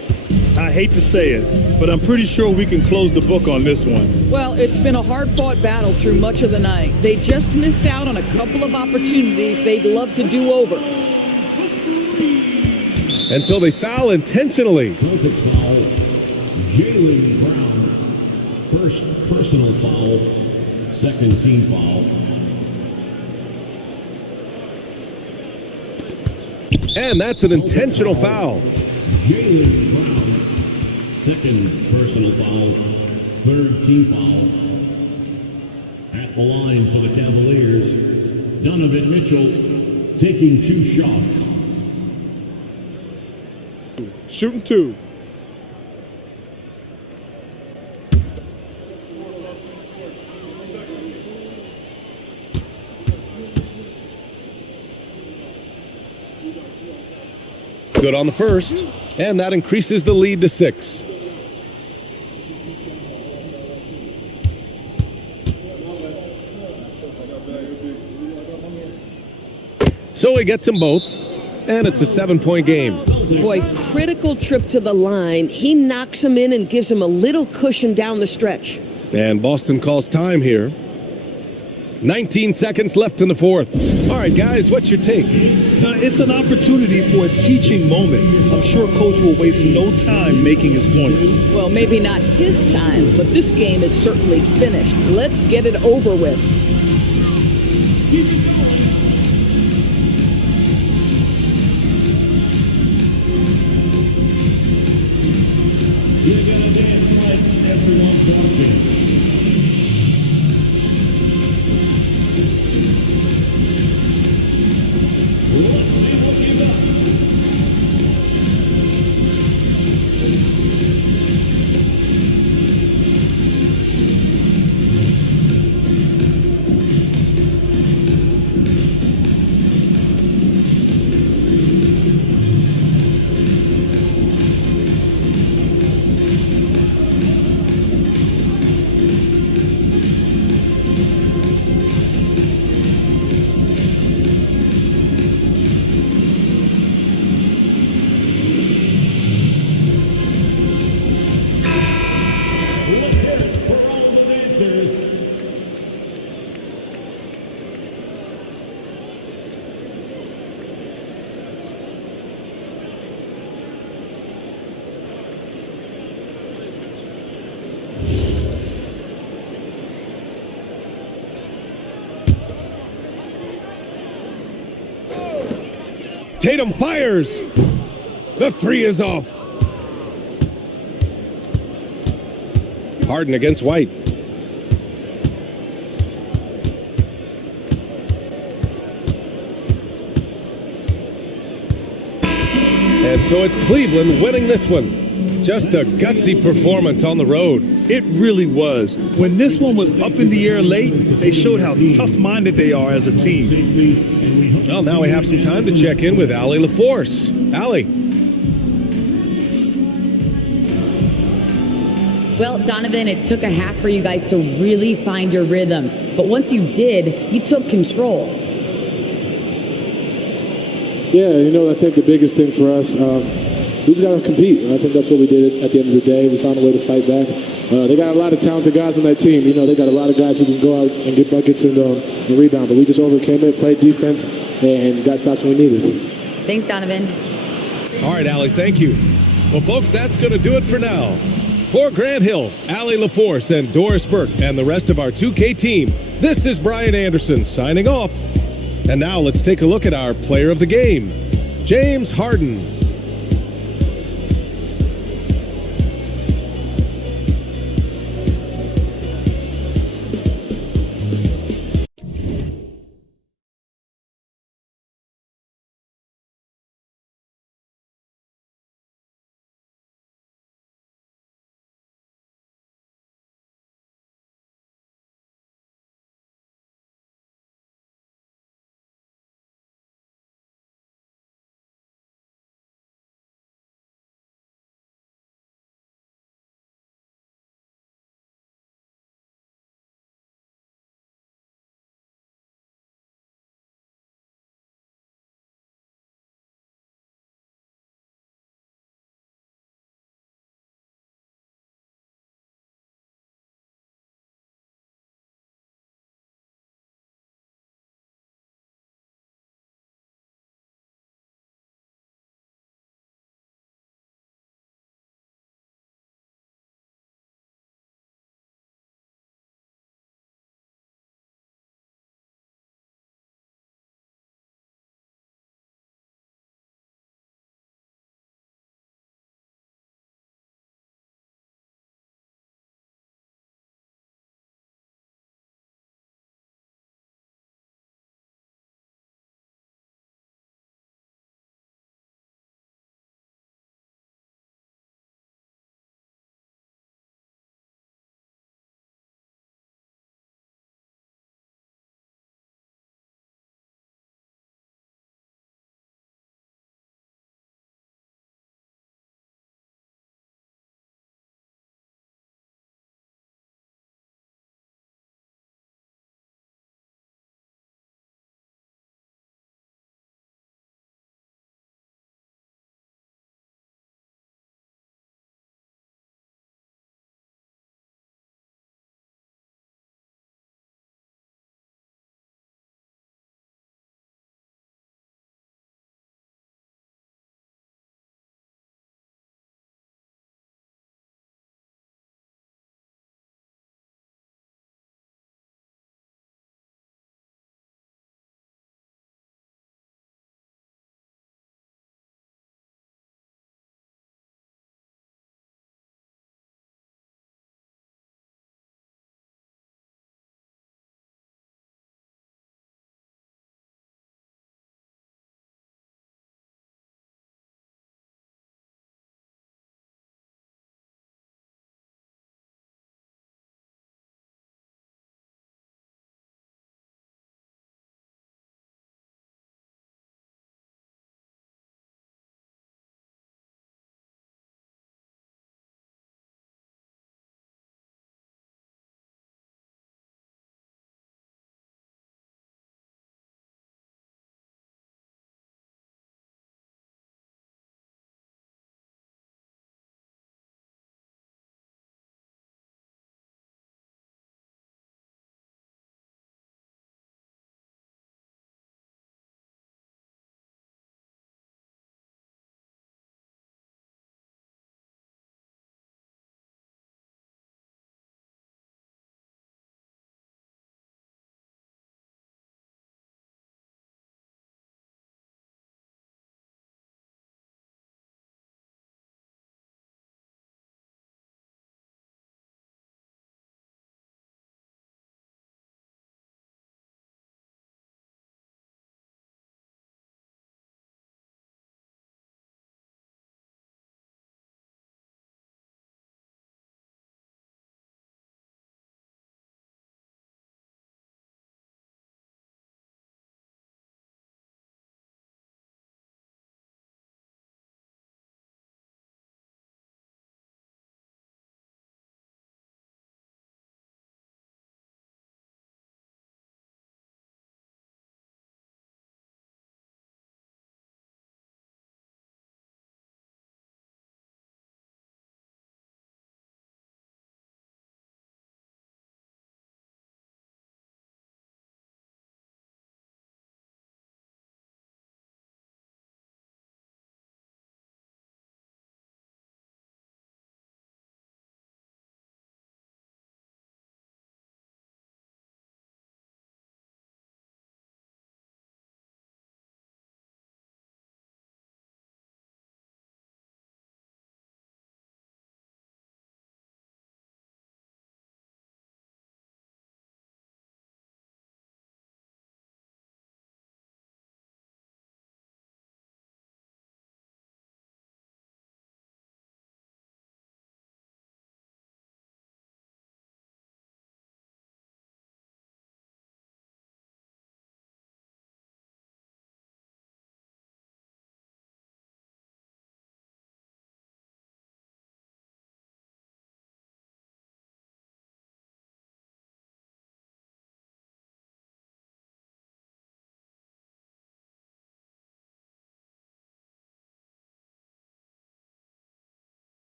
I hate to say it, but I'm pretty sure we can close the book on this one. Well, it's been a hard-fought battle through much of the night. They just missed out on a couple of opportunities they'd love to do over. And so they foul intentionally. Celtics foul. Jaylen Brown. First personal foul. Second team foul. And that's an intentional foul. Jaylen Brown. Second personal foul. Third team foul. At the line for the Cavaliers, Donovan Mitchell taking 2 shots. Shooting 2. Good on the first, and that increases the lead to 6. So he gets them both, and it's a 7-point game. Boy, critical trip to the line. He knocks him in and gives him a little cushion down the stretch. And Boston calls time here. 19 seconds left in the fourth. All right, guys, what's your take? It's an opportunity for a teaching moment. I'm sure Coach will waste no time making his points. Well, maybe not his time, but this game is certainly finished. Let's get it over with. You're gonna dance like everyone's watching. Let's see what you got. Let's hear it for all the dancers. Tatum fires. The 3 is off. Harden against White. And so it's Cleveland winning this one. Just a gutsy performance on the road. It really was. When this one was up in the air late, they showed how tough-minded they are as a team. Well, now we have some time to check in with Allie LaForce. Allie. Well, Donovan, it took a half for you guys to really find your rhythm. But once you did, you took control. Yeah, I think the biggest thing for us, we just got to compete. And I think that's what we did at the end of the day. We found a way to fight back. They got a lot of talented guys on that team. They got a lot of guys who can go out and get buckets and rebound. But we just overcame it, played defense, and got stops when we needed. Thanks, Donovan. All right, Allie, thank you. Well, folks, that's going to do it for now. For Grant Hill, Allie LaForce, and Doris Burke, and the rest of our 2K team, this is Brian Anderson signing off. And now let's take a look at our player of the game, James Harden.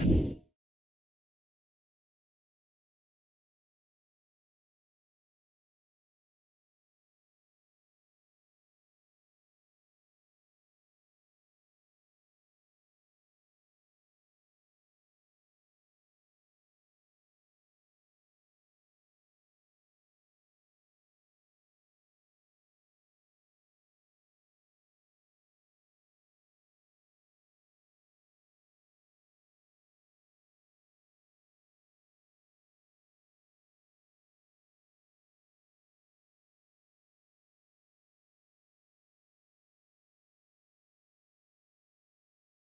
Bye.